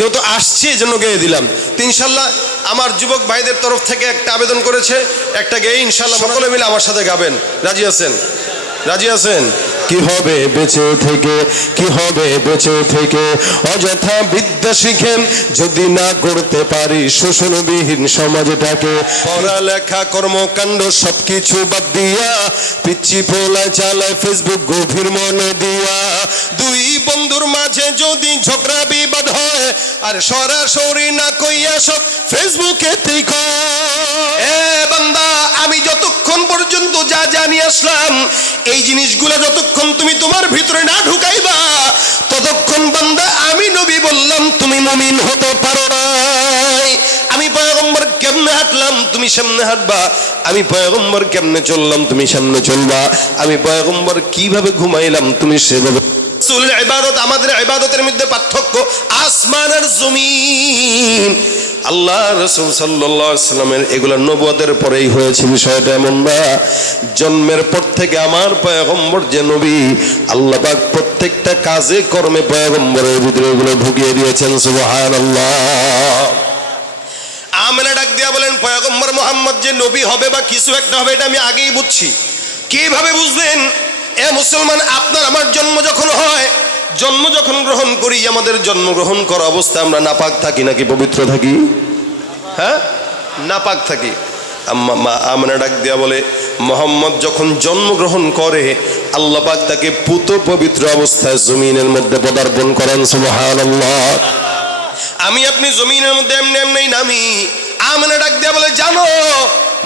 যেহেতু আসছি এই জন্য গেয়ে দিলাম। তো ইনশাল্লাহ আমার যুবক ভাইদের তরফ থেকে একটা আবেদন করেছে, একটা গেয়ে ইনশাল্লাহ সকলে মিলে আমার সাথে গাবেন। রাজি আছেন? রাজি আছেন? কি হবে বেঁচে থেকে, কি হবে বেঁচে থেকে, অযথা বিদ্যা শিখে যদি না করতে পারি শোষণবিহীন সমাজটাকে। পড়ালেখা কর্মকাণ্ড সবকিছু বাদ দিয়া পিচ্ছি পোলায় চালায় ফেসবুক গভীর মনে দিয়া। দুই বন্ধুর মাঝে যদি ঝগড়া বিবাদ হয় আর সরাসরি না কইয়া সব ফেসবুকেতেই কয়। এ বান্দা, আমি যতক্ষণ পর্যন্ত যা জানি আসলাম এই জিনিসগুলো যতক্ষণ তুমি তোমার ভিতরে না ঢুকাইবা ততক্ষণ বান্দা আমি নবী বললাম তুমি মুমিন হতে পারো না। আমি পয়গম্বর কেমনে হাঁটলাম তুমি সামনে হাঁটবা, আমি পয়গম্বর কেমনে চললাম তুমি সামনে চলবা, আমি পয়গম্বর কিভাবে ঘুমাইলাম তুমি সেভাবে। রাসূলের ইবাদত আমাদের ইবাদতের মধ্যে পার্থক্য আসমান আর জমিন। আল্লাহ রাসূল সাল্লাল্লাহু আলাইহি সাল্লামের এগুলা নবুয়তের পরেই হয়েছে, বিষয়টা এমন না। জন্মের পর থেকে আমার পয়গম্বর যে নবী, আল্লাহ পাক প্রত্যেকটা কাজে কর্মে পয়গম্বরের ভিতরে এগুলো ঢুকিয়ে দিয়েছেন। সুবহানাল্লাহ। আমেনা ডাক দিয়া বলেন, পয়গম্বর মুহাম্মদ যে নবী হবে বা কিছু একটা হবে এটা আমি আগেই বুঝছি। কিভাবে বুঝলেন? এ মুসলমান, আপনার আমার জন্ম যখন হয়, জন্ম যখন গ্রহণ করি, আমাদের জন্মগ্রহণ করা অবস্থায় আমরা নাপাক থাকি নাকি পবিত্র থাকি? হ্যাঁ, নাপাক থাকি। আমেনা ডাক দিয়া বলে, মুহাম্মদ যখন জন্মগ্রহণ করে আল্লাহ পাক তাকে পুত পবিত্র অবস্থায় জমিনের মধ্যে পদার্পণ করেন। সুবহানাল্লাহ। আমি আপনি জমিনের মধ্যে এমনি এমনি নামি। আমেনা ডাক দিয়া বলে, জানো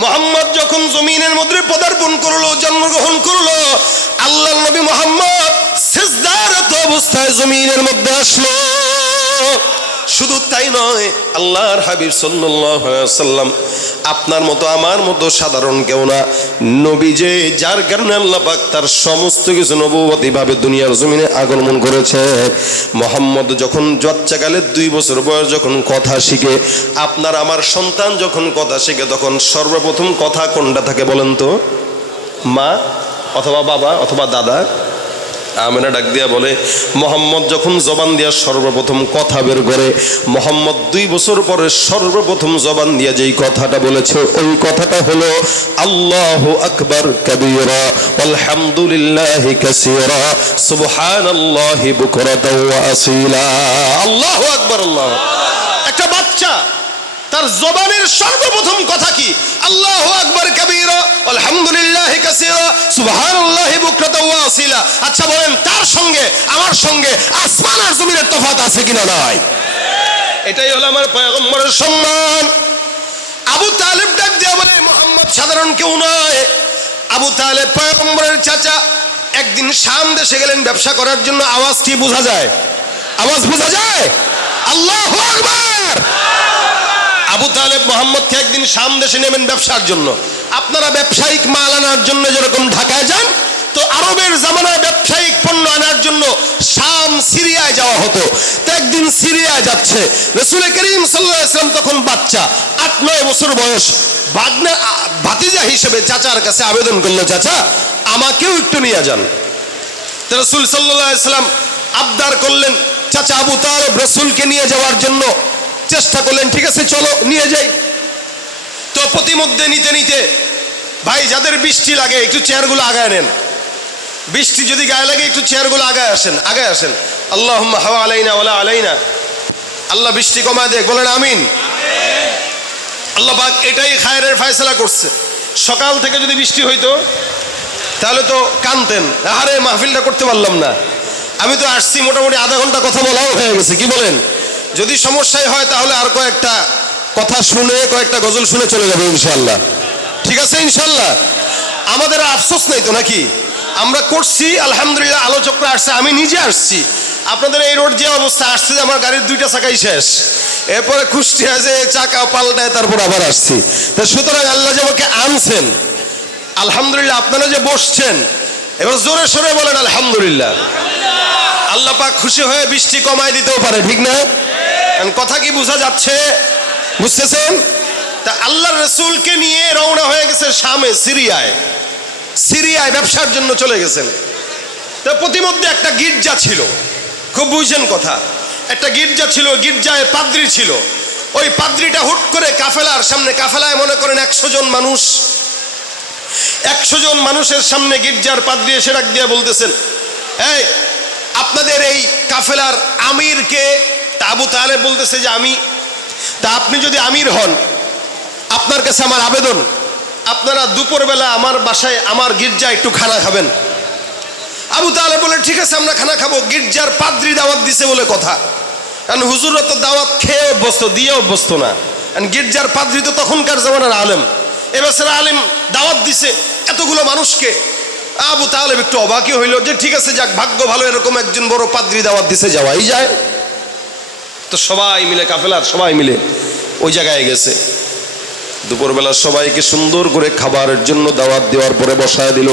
মুহাম্মদ যখন জমিনের মধ্যে পদার্পণ করলো, জন্মগ্রহণ করলো, আল্লাহর নবী মুহাম্মদ সিজদারত অবস্থায় জমিনের মধ্যে আসলো। শুধু তাই নয়, আল্লাহর হাবিব সাল্লাল্লাহু আলাইহি ওয়াসাল্লাম আপনার মতো আমার মতো সাধারণ কেউ না, নবী যে, যার কারণে আল্লাহ পাক তার সমস্ত কিছু নবুয়তি ভাবে দুনিয়ার জমিনে আগমন করেছে। মুহাম্মদ যখন বাচ্চাকালে 2 বছর বয়স যখন কথা শিখে, আপনার আমার সন্তান যখন কথা শিখে, তখন সর্বপ্রথম কথা কোনটা থাকে বলেন তো? মা অথবা বাবা অথবা দাদা? আমেনা ডাক দিয়া বলে, মুহাম্মদ যখন জবান দিয়া সর্বপ্রথম কথা বের করে, মুহাম্মদ 2 বছর পরে সর্বপ্রথম জবান দিয়া যেই কথাটা বলেছে ওই কথাটা হলো আল্লাহু আকবার কাবীরা আলহামদুলিল্লাহি কাসীরা সুবহানাল্লাহি বুকরাতাও ওয়া আসীলা। আল্লাহু আকবার। আল্লাহ। একটা বাচ্চা তার জবানের সর্বপ্রথম কথা কি? আল্লাহু আকবার কাবীরা আলহামদুলিল্লাহি কাসীরা সুবহানাল্লাহি বুকরাতাও ওয়া আসীলা। আচ্ছা বলেন, তার সঙ্গে আমার সঙ্গে আসমান আর জমিনের তফাৎ আছে কিনা? নাই। এটাই হলো আমার পয়গম্বরের সম্মান। আবু তালেব ডাক দিয়া বলে, মুহাম্মদ সাধারণ কেউ নয়। আবু তালেব পয়গম্বরের চাচা। একদিন শাম দেশে গেলেন ব্যবসা করার জন্য। আওয়াজ কি বোঝা যায়? আওয়াজ বোঝা যায়? আল্লাহু আকবার। আবু তালেব মুহাম্মদকে একদিন শাম দেশে নেবেন ব্যবসার জন্য। আপনারা ব্যবসায়িক মাল আনার জন্য যেরকম ঢাকায় যান, তো আরবের জামানায় ব্যবসায়িক পণ্য আনার জন্য শাম সিরিয়ায় যাওয়া হতো। তো একদিন সিরিয়ায় যাচ্ছে, রাসূল করিম সাল্লাল্লাহু আলাইহি ওয়াসাল্লাম তখন বাচ্চা, 8-9 বছর বয়স। ভাতিজা হিসেবে চাচার কাছে আবেদন করলো, চাচা আমাকেও একটু নিয়ে যান। তো রাসূল সাল্লাল্লাহু আলাইহি ওয়াসাল্লাম আবদার করলেন, চাচা আবু তালেব রাসূলকে নিয়ে যাওয়ার জন্য চেষ্টা করলেন। ঠিক আছে, চলো নিয়ে যাই। তো প্রতিমধ্যে নিতে নিতে, ভাই যাদের বৃষ্টি লাগে একটু চেয়ারগুলো আগায় নেন। বৃষ্টি যদি গায়ে লাগে একটু চেয়ারগুলো আগায় আসেন, আগায় আসেন। আল্লাহুম্মা হাওয়া আলাইনা ওয়ালা আলাইনা। আল্লাহ বৃষ্টি কমায় দেখ, বলেন আমিন। আল্লাহ পাক এটাই খায়রের ফয়সালা করছে। সকাল থেকে যদি বৃষ্টি হইতো তাহলে তো কানতেন, আরে মাহফিলটা করতে পারলাম না। আমি তো আসছি, মোটামুটি আধা ঘন্টা কথা বলাও হয়ে গেছে। কি বলেন? যদি সমস্যাই হয় তাহলে আর কয়েকটা কথা শুনে, কয়েকটা গজল শুনে চলে যাবে ইনশাআল্লাহ। ঠিক আছে ইনশাআল্লাহ। আমাদের আফসোস নেই তো নাকি? আমরা করছি আলহামদুলিল্লাহ, আলোচকরা আসছে, আমি নিজে আসছি। আপনাদের এই রোড যে অবস্থা আসছে, আমার গাড়ির 2টা চাকাই শেষ। এরপরে কুষ্টিয়া যে চাকা পাল্টায় তারপর আবার আসছি। তা সুতরাং আল্লাহ যে আমাকে আনছেন, আলহামদুলিল্লাহ। আপনারা যে বসছেন, এবার জোরে সোরে বলেন আলহামদুলিল্লাহ। আল্লাহ পাক খুশি হয়ে বৃষ্টি কমায় দিতেও পারে, ঠিক না? কথা কি বোঝা যাচ্ছে? বুঝতেছেন? তা আল্লাহর রাসূলকে নিয়ে রওনা হয়ে গেছে শামে, সিরিয়ায় ব্যবসার জন্য চলে গেছেন। তা প্রতিমধ্যে একটা গির্জা ছিল, খুব বুঝছেন কথা। একটা গির্জা ছিল, গির্জায় পাদ্রী ছিল। ওই পাদ্রীটা হুট করে কাফেলার সামনে, কাফেলায় মনে করেন 100 জন মানুষ, 100 জন মানুষের সামনে গির্জার পাদ্রী এসে ডাক দিয়ে বলতেছেন, এই আপনাদের এই কাফেলার আমির কে? তা আবু তালেব বলতেছে যে আমি। তা আপনি যদি আমির হন, আপনার কাছে আমার আবেদন, আপনারা দুপুরবেলা আমার বাসায়, আমার গির্জায় একটু খানা খাবেন। আবু তালেব বলে ঠিক আছে আমরা খানা খাবো। গির্জার পাদ্রী দাওয়াত দিছে বলে কথা, কারণ হুজুররা তো দাওয়াত খেয়ে অভ্যস্ত, দিয়ে অভ্যস্ত না। কারণ গির্জার পাদ্রী তো তখনকার জামানার আলেম, এবছর আলেম দাওয়াত দিছে এতগুলো মানুষকে। আবু তালেব একটু অবাকই হইল যে ঠিক আছে, যাক ভাগ্য ভালো, এরকম একজন বড় পাদ্রী দাওয়াত দিছে, যাওয়াই যায়। তো সবাই মিলে, কাফেলার সবাই মিলে ওই জায়গায় গেছে। দুপুরবেলা সবাইকে সুন্দর করে খাবারের জন্য দাওয়াত দেওয়ার পরে বসায় দিল,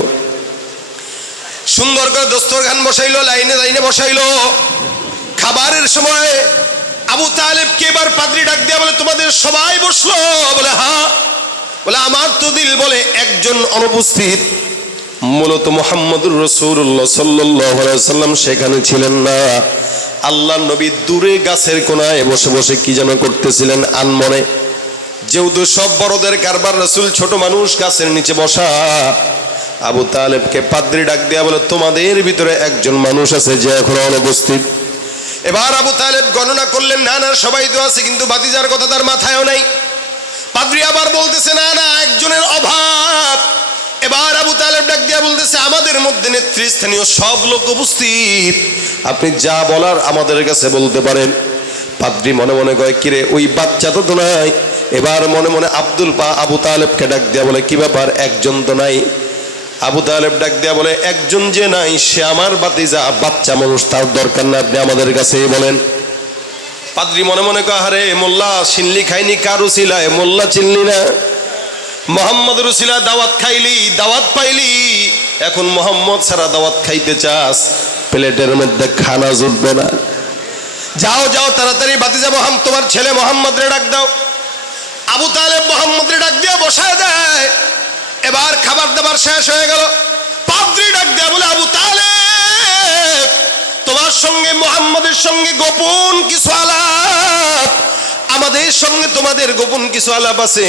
সুন্দর করে দস্তরখান বসাইলো, লাইনে লাইনে বসাইলো। খাবারের সময় আবু তালেবকে এবার পাদ্রী ডাক দিয়া বলে, তোমাদের সবাই বসলো? বলে হ্যাঁ। বলে আমার তো দিল বলে একজন অনুপস্থিত, মূলত মুহাম্মদুর রাসূলুল্লাহ সাল্লাল্লাহু আলাইহি সাল্লাম সেখানে ছিলেন না। আল্লাহর নবী দূরে গাছের কোনায় বসে বসে কি যেন করতেছিলেন আনমনে। যেহেতু সব বড়দের কারবার, রাসূল ছোট মানুষ, গাছের নিচে বসা। আবু তালেবকে পাদ্রী ডাক দিয়া বলে, তোমাদের ভিতরে একজন মানুষ আছে যে এখনো অনুপস্থিত। এবার আবু তালেব গণনা করলেন, না না সবাই তো আছে, কিন্তু ভাতিজার কথা তার মাথায়ও নাই। পাদ্রী আবার বলতেছে, না না একজনের অভাব। এবার আবু তালেব ডাক দিয়া বলতেছে, আমাদের মধ্যে নেতৃস্থানীয় সব লোক উপস্থিত, আপনি যা বলার আমাদের কাছে বলতে পারেন। পাদ্রী মনে মনে কয়, কিরে ওই বাচ্চা তো নাই। এবার মনে মনে আবু তালেবকে ডাক দিয়া বলে, কি ব্যাপার, একজন তো নাই? আবু তালেব ডাক দিয়া বলে, একজন যে নাই সে আমার ভাতিজা, বাচ্চা মানুষ, তার দরকার না, আপনি আমাদের কাছেই বলেন। পাদ্রী মনে মনে কয়, আরে মোল্লা চিনলি খাইনি, কার উসিলায় মোল্লা চিনলি না? মোহাম্মদের উসিলায় দাওয়াত খাইলি, দাওয়াত পাইলি, এখন মোহাম্মদ ছাড়া দাওয়াত খাইতে চাস, প্লেটের মধ্যে খানা জুটবে না। যাও যাও তাড়াতাড়ি ভাতিজা তোমার ছেলে মোহাম্মদ রে ডাক দাও। আবু তালেব মোহাম্মদ রে ডাক দিয়া বসায় দেয়। এবার খাবার দাবার শেষ হয়ে গেল। পাদ্রী ডাক দেয়া বলে, আবু তালেব তোমার সঙ্গে মুহাম্মদের সঙ্গে গোপন কিছু আলাপ, আমাদের সঙ্গে তোমাদের গোপন কিছু আলাপ আছে।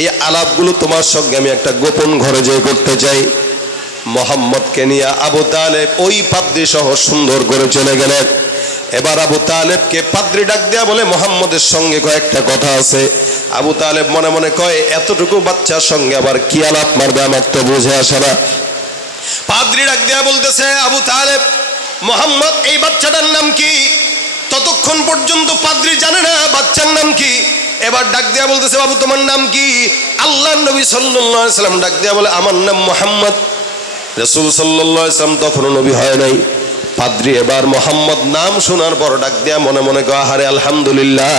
এই আলাপগুলো তোমার সঙ্গে আমি একটা গোপন ঘরে যেয়ে করতে চাই। মুহাম্মদকে নিয়ে আবু তালেব ওই পাদ্রী সহ সুন্দর করে চলে গেলেন। এবার আবু তালেবকে পাদ্রী ডাক দেয়া বলে, মুহাম্মদের সঙ্গে কয়েকটা কথা আছে। আবু তালেব মনে মনে কয়, এতটুকু বাচ্চার সঙ্গে আবার কি আলাপ মারবে, আমার তো বুঝে আসে না। পাদ্রী ডাক দেয়া বলতেছে, আবু তালেব মুহাম্মদ এই বাচ্চাটার নাম কি? ততক্ষণ পর্যন্ত পাদ্রী জানে না বাচ্চার নাম কি। এবার ডাক দেয়া বলতেছে, বাবু তোমার নাম কি? আল্লাহর নবী সাল্লাল্লাহু আলাইহি সাল্লাম ডাক দেয়া বলে, আমার নাম মুহাম্মদ। রাসূল সাল্লাল্লাহু আলাইহি সাল্লাম তখনও নবী হয় নাই। পাদ্রী এবার মোহাম্মদ নাম শোনার পর ডাক দেয়া মনে মনে কয়, আরে আলহামদুলিল্লাহ,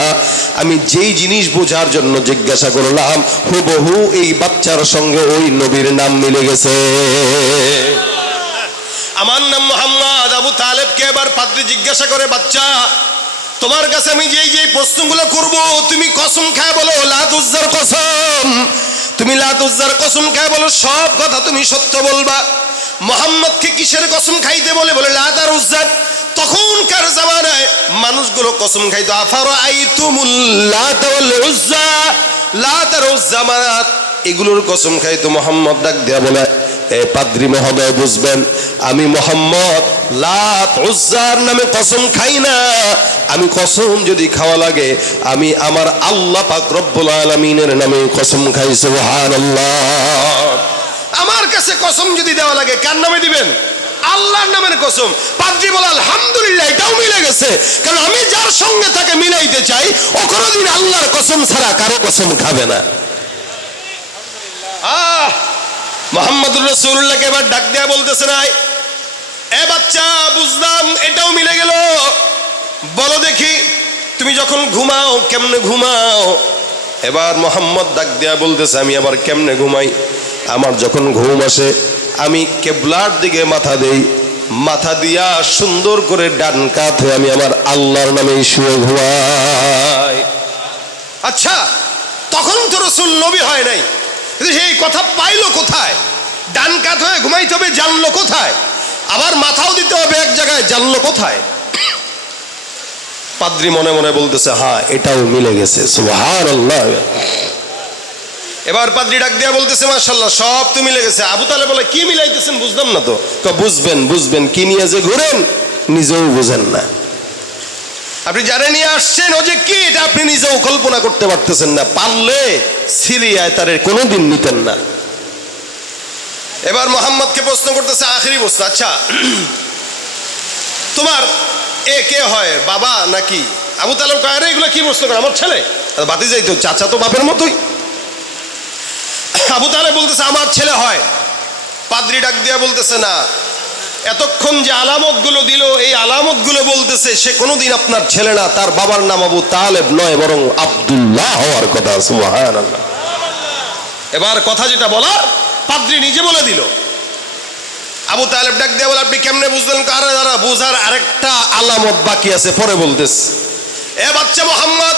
আমি যেই জিনিস বোঝার জন্য জিজ্ঞাসা করলাম হুবহু এই বাচ্চার সঙ্গে ওই নবীর নাম মিলে গেছে। আমার নাম মোহাম্মদ। আবু তালেবকে এবার পাদ্রী জিজ্ঞাসা করে, বাচ্চা তোমার কাছে আমি যেই যেই প্রশ্নগুলো করব তুমি কসম খায় বলো, লাত উজ্জার কসম, তুমি লাত উজ্জার কসম খায় বলো, সব কথা তুমি সত্য বলবা। মোহাম্মদকে কিসের কসম খাইতে বলে? বলে লাত আর উজ্জা। তখনকার জামানায় মানুষগুলো কসম খাইতো, আফারাআইতুমুল লাত ওয়াল উজ্জা, লাত আর উজ্জা মানাত, এগুলোর কসম খাইতো। মোহাম্মদ ডাক দেয়া বলে, এ পাদ্রী মহোদয় বুঝবেন, আমি মোহাম্মদ লাত উজ্জার নামে কসম খাই না। আমি কসম যদি খাওয়া লাগে আমি আমার আল্লাহ পাক রব্বুল আলামিনের নামে কসম খাই। সুবহানাল্লাহ। আমার কাছে কসম যদি দেওয়া লাগে কার নামে দিবেন? আল্লাহর নামের কসম। পাদ্রী বলে, আলহামদুলিল্লাহ, এটাও মিলে গেছে, কারণ আমি যার সঙ্গে তাকে মিলাইতে চাই ও কোনোদিন আল্লাহর কসম ছাড়া কারো কসম খাবে না। মুহাম্মদুর রাসূলুল্লাহকে এবার ডাক দেয়া বলতেছে, নাই এ বাচ্চা বুঝলাম, এটাও মিলে গেল, বলো দেখি তুমি যখন ঘুমাও কেমনে ঘুমাও? এবার মুহাম্মদ ডাক দেয়া বলতেছে, আমি আবার কেমনে ঘুমাই? আমার যখন ঘুম আসে আমি কিবলার দিকে মাথা দেই, মাথা দিয়া সুন্দর করে ডান কাত হয়ে আমি আমার আল্লাহর নামে শুয়ে ঘুমাই। আচ্ছা, তখন তো রাসূল নবী হয় নাই, সেই কথা পাইলো কোথায়? ডান কাত হয়ে ঘুমাইতে হবে, জানলো কোথায়? আবার মাথাও দিতে হবে এক জায়গায়, জানলো কোথায়? পাদ্রী মনে মনে বলতেছে, হ্যাঁ এটাও মিলে গেছে, সুবহানাল্লাহ। এবার পাদ্রী ডাক দিয়া বলতেছে, মাশাআল্লাহ সব তো মিলে গেছে। আবু তালেব বলে, কি মিলাইতেছেন বুঝলাম না তো। বুঝবেন বুঝবেন, কি নিয়ে যে ঘুরেন নিজেও বুঝেন না। আপনি যারা নিয়ে আসছেন ও যে কি, এটা আপনি নিজেও কল্পনা করতে পারতেছেন না। পারলে সিরিয়ায় তারে কোনোদিন নিতেন না। এবার মোহাম্মদকে প্রশ্ন করতেছে, আখেরি প্রশ্ন, আচ্ছা তোমার এ কে হয়, বাবা নাকি? আবু তালেব কয়, আরে এগুলো কি প্রশ্ন করে, আমার ছেলে। বাতি যাইতো, চাচা তো বাপের মতোই। আবু তালেব বলতেছে, আমার ছেলে হয়। পাদ্রী ডাক দিয়া বলতেছে, না, এতক্ষণ যে আলামত গুলো দিল, এই আলামত গুলো বলতেছে সে কোনোদিন আপনার ছেলে না, তার বাবার নাম আবু তালেব নয়, বরং আব্দুল্লাহ হওয়ার কথা। সুবহানাল্লাহ। এবার কথা যেটা বলার পাদ্রী নিজে বলে দিল। আবু তালেব ডাক দিয়া বলে, আপনি কেমনে বুঝলেন? আরে দাঁড়া, বুঝার আরেকটা আলামত বাকি আছে, পরে বলতেছে। এ বাচ্চা মোহাম্মদ,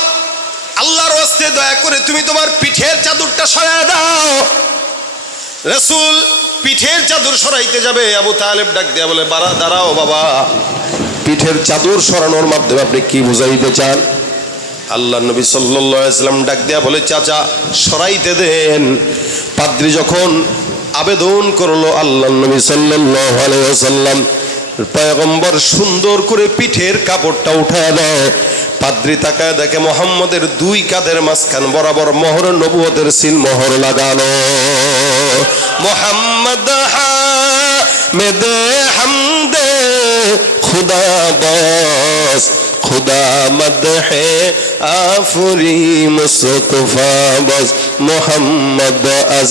আল্লাহর ওয়াস্তে দয়া করে তুমি তোমার পিঠের চাদরটা সরায় দাও। রাসূল পিঠের চাদর সরাইতে যাবে। আবু তালেব ডাক দিয়া বলে, দাঁড়াও বাবা, পিঠের চাদর সরানোর মাধ্যমে আপনি কি বুঝাইতে চান? আল্লাহ নবী সাল্লাল্লাহু আলাইহি ওয়াসাল্লাম ডাক দিয়া বলে, চাচা সরাইতে দেন। পাদ্রী যখন আবেদন করলো, আল্লাহ নবী সাল্লাল্লাহু আলাইহি ওয়াসাল্লাম পয়গম্বর সুন্দর করে পিঠের কাপড়টা উঠায় দেয়। পাদ্রী তাকায় দেখে মোহাম্মদের দুই কাঁধের মাঝখান বরাবর মোহর নবুয়তের সিল মোহর লাগানো। মোহাম্মদ হামেদে হামদে খুদা বস, খুদা মদহে আফরি মুস্তফা বস, মোহাম্মদ আজ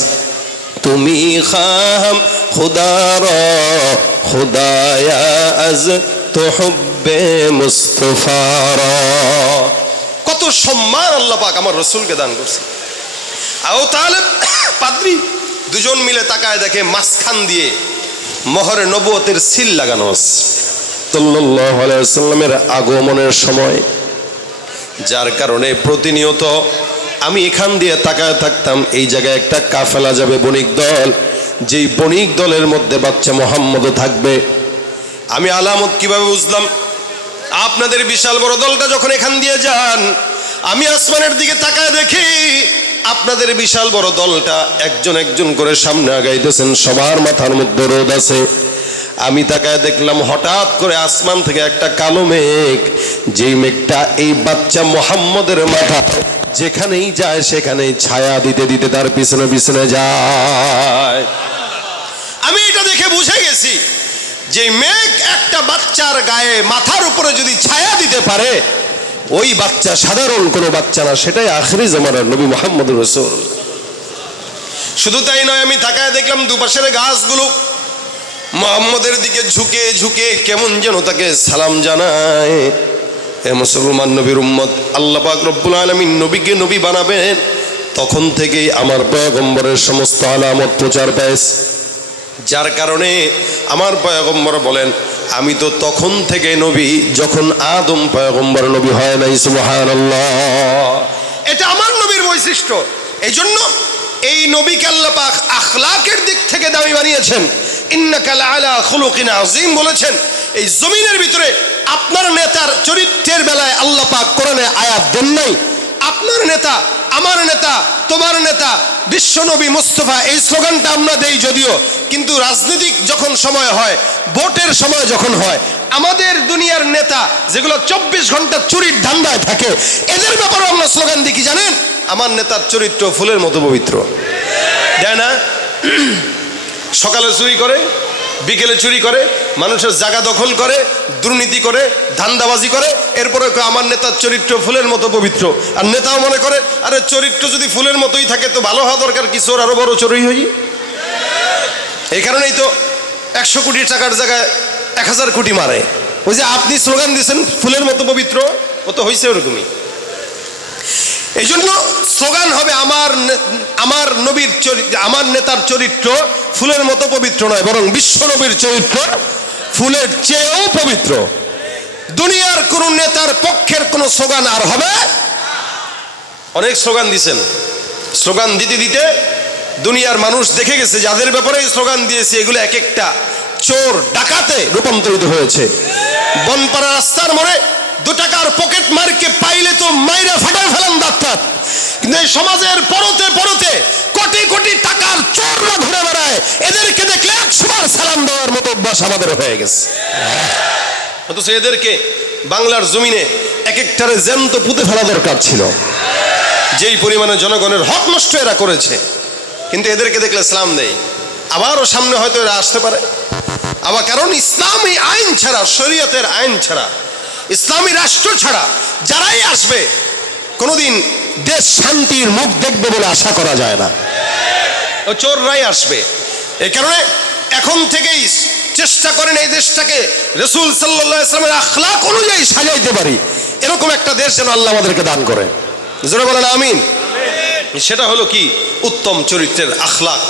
তুমি খাম খুদার খুদায়া আজ তুহব্বে মুস্তফার। কত সম্মান আল্লাহ পাক আমার রসুলকে দান করছে। আবু তালেব পাদ্রী দুজন মিলে তাকায় দেখে মাঝখান দিয়ে মোহরে নবুয়তের সিল লাগানো আছে সাল্লাল্লাহু আলাইহি ওয়াসাল্লামের আগমনের সময়। যার কারণে প্রতিনিয়ত আমি এখান দিয়ে তাকায় থাকতাম, এই জায়গায় একটা কাফেলা যাবে, বণিক দল, যেই বণিক দলের মধ্যে বাচ্চা মোহাম্মদও থাকবে। আমি আলামত কিভাবে বুঝলাম? আপনাদের বিশাল বড় দলটা যখন এখান দিয়ে যান, আমি আসমানের দিকে তাকায় দেখি আপনাদের বিশাল বড় দলটা একজন একজন করে সামনে আগাইতেছেন, সবার মাথার মধ্যে রোদ আছে। আমি তাকায় দেখলাম হঠাৎ করে আসমান থেকে একটা কালো মেঘ, যেই মেঘটা এই বাচ্চা মোহাম্মদের মাথা যেখানেই যায় সেখানেই ছায়া দিতে দিতে তার পিছনে পিছনে যায়। আমি এটা দেখে বুঝে গেছি যে মেঘ একটা বাচ্চার গায়ে মাথার উপরে যদি ছায়া দিতে পারে, ওই বাচ্চা সাধারণ কোনো বাচ্চা না, সেটাই আখিরি জামানার নবী মুহাম্মদুর রাসূল। শুধু তাই নয়, আমি তাকায় দেখলাম দুপাশের গাছগুলো মুহাম্মদের দিকে ঝুঁকে ঝুঁকে কেমন যেন তাকে সালাম জানায়। এ মুসলমান নবীর উম্মত, আল্লাহ পাক রব্বুল আলামিন নবীকে নবী বানাবেন, তখন থেকেই আমার পয়গম্বরের সমস্ত আলামত প্রচার পেয়েছে। যার কারণে আমার পয়গম্বর বলেন, আমি তো তখন থেকে নবী যখন আদম পয়গম্বর নবী হয় নাই। সুবহানাল্লাহ। এটা আমার নবীর বৈশিষ্ট্য। এই জন্য এই নবীকে আল্লাহ পাক আখলাকের দিক থেকে দামি বানিয়েছেন। ইন্নাকা লাআলা খুলুকিন আযীম বলেছেন। এই জমিনের ভিতরে আপনার নেতার চরিত্রের বেলায় আল্লাহ পাক কোরআনে আয়াত দেন নাই, আপনার নেতা, আমার নেতা, তোমার নেতা বিশ্বনবী মুস্তাফা, এই স্লোগানটা আমরা দেই যদিও, কিন্তু রাজনৈতিক যখন সময় হয়, ভোটের সময় যখন হয়, আমাদের দুনিয়ার নেতা যেগুলো 24 ঘন্টা চুরির ধান্দায় থাকে, এদের ব্যাপারে আমরা স্লোগান দিই কি জানেন? আমার নেতার চরিত্র ফুলের মতো পবিত্র। দেয় না? সকালে চুরি করে, বিকেলে চুরি করে, মানুষের জায়গা দখল করে, দুর্নীতি করে, ধান্দাবাজি করে, এরপরে আমার নেতার চরিত্র ফুলের মতো পবিত্র। আর নেতাও মনে করে, আরে চরিত্র যদি ফুলের মতোই থাকে তো ভালো হওয়া দরকার, কি চোর আরো বড় চোরই হই। এই কারণেই তো 100 কোটি টাকার জায়গায় 1000 কোটি মারে। ওই যে আপনি স্লোগান দিয়েছেন ফুলের মতো পবিত্র, ও তো হয়েছে ওরকমই। এই জন্য স্লোগান হবে আমার নবীর চরিত্র, আমার নেতার চরিত্র ফুলের মতো পবিত্র নয়, বরং বিশ্ব নবীর চরিত্র ফুলের চেয়েও পবিত্র। দুনিয়ার কোন নেতার পক্ষের কোন স্লোগান আর হবে। অনেক স্লোগান দিছেন, স্লোগান দিতে দিতে দুনিয়ার মানুষ দেখে গেছে যাদের ব্যাপারে স্লোগান দিয়েছে এগুলো এক একটা চোর ডাকাতে রূপান্তরিত হয়েছে। বনপাড়া রাস্তার মোড়ে 2 টাকার পকেট মারকে পাইলে তো মাইরা ফাটায় ফেলান দাঁত। কিন্তু এই সমাজের পরতে পরতে কোটি কোটি টাকার চোররা ঘুরে বেড়ায়, এদেরকে দেখলে 100 বার সালাম দেওয়ার মতো অভ্যাস আমাদের হয়ে গেছে। অথচ এদেরকে বাংলার জমিনে এক একটারে জ্যান্ত পুঁতে ফেলা দরকার ছিল, যেই পরিমাণে জনগণের হক নষ্ট এরা করেছে। কিন্তু এদেরকে দেখলে সালাম দেয়। আবারও সামনে হয়তো এরা আসতে পারে আবার, কারণ ইসলামী আইন ছাড়া, শরীয়তের আইন ছাড়া, ইসলামী রাষ্ট্র ছাড়া যারাই আসবে কোনোদিন দেশ শান্তির মুখ দেখবে বলে আশা করা যায় না। চোররাই আসবে। এই কারণে এখন থেকেই চেষ্টা করেন এই দেশটাকে রাসূল সাল্লাল্লাহু আলাইহি ওয়াসাল্লামের আখলাক অনুযায়ী সাজাইতে পারি, এরকম একটা দেশ যেন আল্লাহ আমাদেরকে দান করে। জোরে বলেন আমিন। সেটা হলো কি? উত্তম চরিত্রের আখলাক।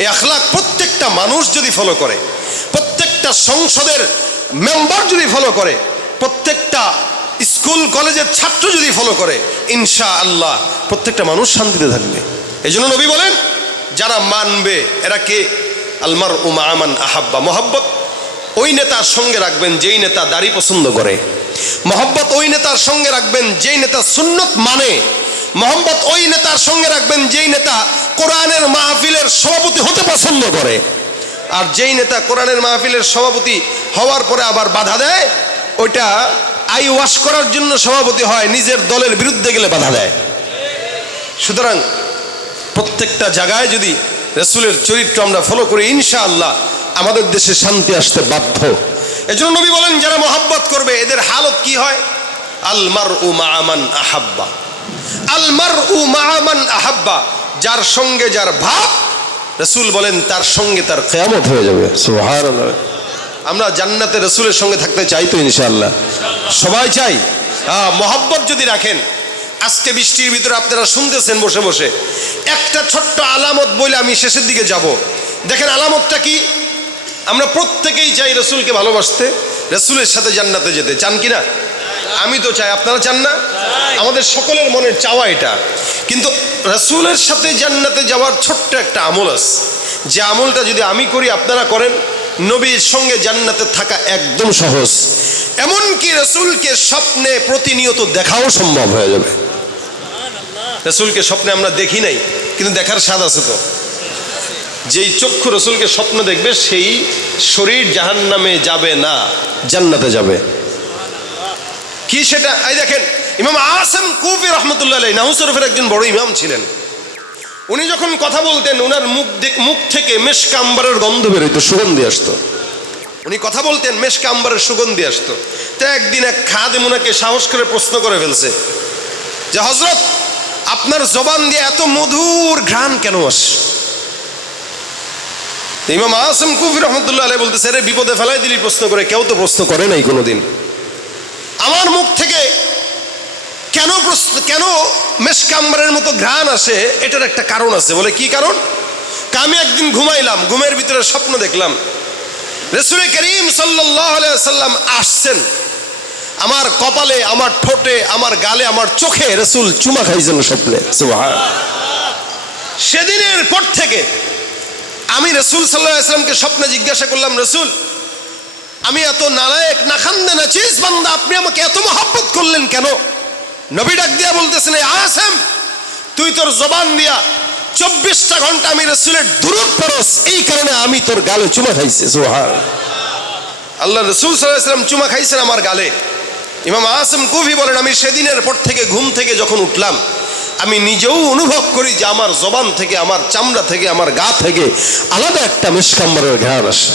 এই আখলাক প্রত্যেকটা মানুষ যদি ফলো করে, প্রত্যেকটা সংসদের মেম্বার যদি ফলো করে, প্রত্যেকটা স্কুল কলেজের ছাত্র যদি ফলো করে, ইনশাআল্লাহ প্রত্যেকটা মানুষ শান্তিতে থাকবে। এই জন্য নবী বলেন যারা মানবে এরা কে? আলমার মা মান আহাব্বা। মহব্বত ওই নেতার সঙ্গে রাখবেন যেই নেতা দাড়ি পছন্দ করে। মহব্বত ওই নেতার সঙ্গে রাখবেন যেই নেতা সুন্নত মানে। মহব্বত ওই নেতার সঙ্গে রাখবেন যেই নেতা কোরআনের মাহফিলের সভাপতি হতে পছন্দ করে। আর যেই নেতা কোরআনের মাহফিলের সভাপতি হওয়ার পরে আবার বাধা দেয়, ওইটা আই ওয়াশ করার জন্য সভাপতি হয়, নিজের দলের বিরুদ্ধে গেলে বাধা দেয়। সুতরাং প্রত্যেকটা জায়গায় যদি রাসূলের চরিত্র আমরা ফলো করি, ইনশাআল্লাহ আমাদের দেশে শান্তি আসতে বাধ্য। এজন্য নবী বলেন যারা মহব্বত করবে এদের হালত কি হয়? আলমারউ মা মান আহাব্বা। আলমারউ মা মান আহাব্বা, যার সঙ্গে যার ভাব, রাসূল বলেন তার সঙ্গে তার কিয়ামত হয়ে যাবে। সুবহানাল্লাহ। আমরা জান্নাতে রাসূলের সঙ্গে থাকতে চাই তো ইনশাআল্লাহ? সবাই চাই। মহব্বত যদি রাখেন, আজকে বৃষ্টির ভিতরে আপনারা শুনতেছেন বসে বসে, একটা ছোট্ট আলামত বলে আমি শেষের দিকে যাব। দেখেন আলামতটা কি? আমরা প্রত্যেকেই চাই রাসূলকে ভালোবাসতে, রাসূলের সাথে জান্নাতে যেতে। চান কি না? আমি তো চাই, আপনারা চান না? আমাদের সকলের মনের চাওয়া এটা। কিন্তু রাসূলের সাথে জান্নাতে যাওয়ার ছোট্ট একটা আমল আছে, যে আমলটা যদি আমি করি আপনারা করেন, নবীর সঙ্গে জান্নাতে থাকা একদম সহজ। এমনকি রাসূলকে স্বপ্নে প্রতিনিয়ত দেখাও সম্ভব হয়ে যাবে। রাসূলকে স্বপ্নে আমরা দেখি নাই, কিন্তু দেখার স্বাদ আছে তো। যেই চক্ষু রাসূলকে স্বপ্ন দেখবে সেই শরীর জাহান্নামে যাবে না, জান্নাতে যাবে। কি সেটা? এই দেখেন, ইমাম আসিম কুফি রাহমাতুল্লাহ আলাইহি নাহু শরীফের একজন বড় ইমাম ছিলেন। উনি যখন কথা বলতেন ওনার মুখ থেকে মেশকা আম্বরের গন্ধ বেরোইতো, সুগন্ধি আসতো। উনি কথা বলতেন মেশকা আম্বরের সুগন্ধি আসতো। তো একদিন এক খাদেম উনাকে সাহস করে প্রশ্ন করে ফেলছে যে হযরত, আপনার জবান দিয়ে এত মধুর ঘ্রাণ কেন আসে? ইমাম আসিম কুফি রাহমাতুল্লাহ আলাইহি বলতেছে, আরে বিপদে ফেলাই দিলি প্রশ্ন করে, কেউ তো প্রশ্ন করে নাই কোনোদিন। আমার মুখ থেকে কেন মেশকা আম্বরের মতো ঘ্রাণ আসে, এটার একটা কারণ আছে। বলে কি কারণ? আমি একদিন ঘুমাইলাম, ঘুমের ভিতরে স্বপ্ন দেখলাম রাসূল করিম সাল্লাল্লাহু আলাইহি ওয়াসাল্লাম আসছেন, আমার কপালে, আমার ঠোঁটে, আমার গালে, আমার চোখে রাসূল চুমা খাইছেন স্বপ্নে। সুবহানাল্লাহ। সেদিনের পর থেকে আমি রাসূল সাল্লাল্লাহু আলাইহি ওয়াসাল্লামকে স্বপ্নে জিজ্ঞাসা করলাম, রাসূল আমি এত নালায়েক নাখান্দে নাচিস বান্দা, আপনি আমাকে এত মহব্বত করলেন কেন? নবী ডাক দিয়া বলতেছেন, আসিম তুই তোর জবান দিয়া 24টা ঘন্টা আমি রাসূলের দুরূদ পড়স, এই কারণে আমি তোর গালে চুমা খাইছি। সুবহানাল্লাহ। আল্লাহ রাসূল সাল্লাল্লাহু আলাইহি ওয়াসাল্লাম চুমা খাইছেন আমার গালে। ইমাম আসিম কুফি বলেন, আমি সেদিনের পর থেকে ঘুম থেকে যখন উঠলাম আমি নিজেও অনুভব করি যে আমার জবান থেকে, আমার চামড়া থেকে, আমার গা থেকে আলাদা একটা মেশকা আম্বরের ঘ্রাণ আসে।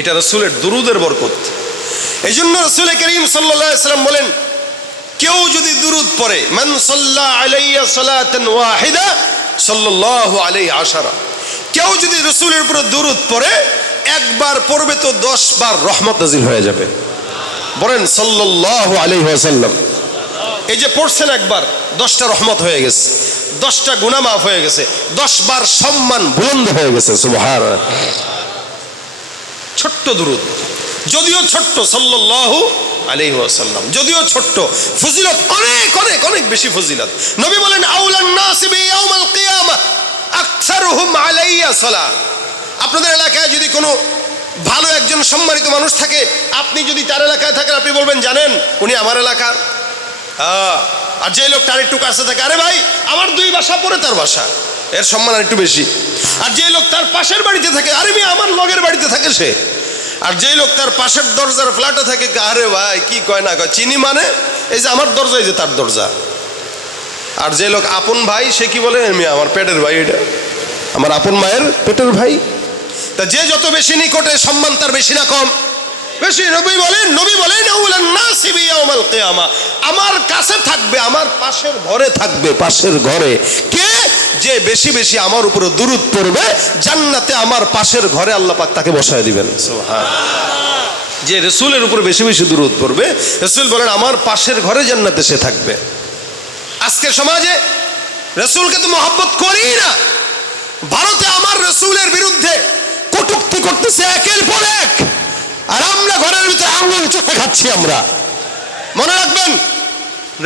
এটা রাসূলের দুরূদের বরকত। এই জন্য রাসূল করিম সাল্লাল্লাহু আলাইহি ওয়াসাল্লাম বলেন, কেউ যদি দুরূদ পড়ে, মান সাল্লা আলাইয়া সালাতান ওয়াহিদা সাল্লাল্লাহু আলাইহি আশারা, কেউ যদি রাসূলের উপর দুরূদ পড়ে একবার পড়বে তো 10 বার রহমত নাজিল হয়ে যাবে। বলেন সাল্লাল্লাহু আলাইহি ওয়াসাল্লাম। এই যে পড়ছেন একবার, 10টা রহমত হয়ে গেছে, 10টা গুনাহ মাফ হয়ে গেছে, 10 বার সম্মান বুলন্দ হয়ে গেছে। সুবহানাল্লাহ। ছোট্ট দুরূদ, যদিও ছোট্ট, সাল্লাল্লাহু আলাইহি ওয়াসাল্লাম, যদিও ছোট্ট, ফজিলত অনেক অনেক অনেক বেশি ফজিলত। নবী বলেন, আউলান নাস বি ইয়াউমাল কিয়ামা আকসারুহুম আলাইয়া সালাহ। আপনাদের এলাকায় যদি কোনো ভালো একজন সম্মানিত মানুষ থাকে, আপনি যদি তার এলাকায় থাকেন আপনি বলবেন জানেন উনি আমার এলাকার। আর যে লোক তার একটু কাছে থাকে, আরে ভাই আমার 2 বাসা পরে তার বাসা, এর সম্মান আর একটু বেশি। আর যে লোক তার পাশের বাড়িতে থাকে, আরে মেয়ে আমার লগের বাড়িতে থাকে সে। আর যে লোক তার পাশের দরজার ফ্ল্যাটে থাকে, আরে ভাই কি কয় না কয়, চিনি মানে এই যে আমার দরজা, এই যে তার দরজা। আর যে লোক আপন ভাই সে কি বলে, মেয়ে আমার পেটের ভাই, এটা আমার আপন মায়ের পেটের ভাই। তা যে যত বেশি নিকটে সম্মান তার বেশি না কম? বেশি। নবী বলেন আমার কাছে থাকবে, আমার পাশের ঘরে থাকবে, পাশের ঘরে কে, যে বেশি বেশি আমার উপরে দুরূদ পড়বে, জান্নাতে আমার পাশের ঘরে আল্লাহ পাক তাকে বসায় দিবেন। সুবহানাল্লাহ। যে রাসূলের উপর বেশি বেশি দুরূদ পড়বে, রাসূল বলেন আমার পাশের ঘরে জান্নাতে সে থাকবে। আজকে সমাজে রাসূলকে তো মহব্বত করি না, ভারতে আমার রাসূলের বিরুদ্ধে কটূক্তি করতেছে একের পর এক, আর আমরা ঘরের ভিতরে আঙুল চোখে খাচ্ছি। আমরা মনে রাখবেন,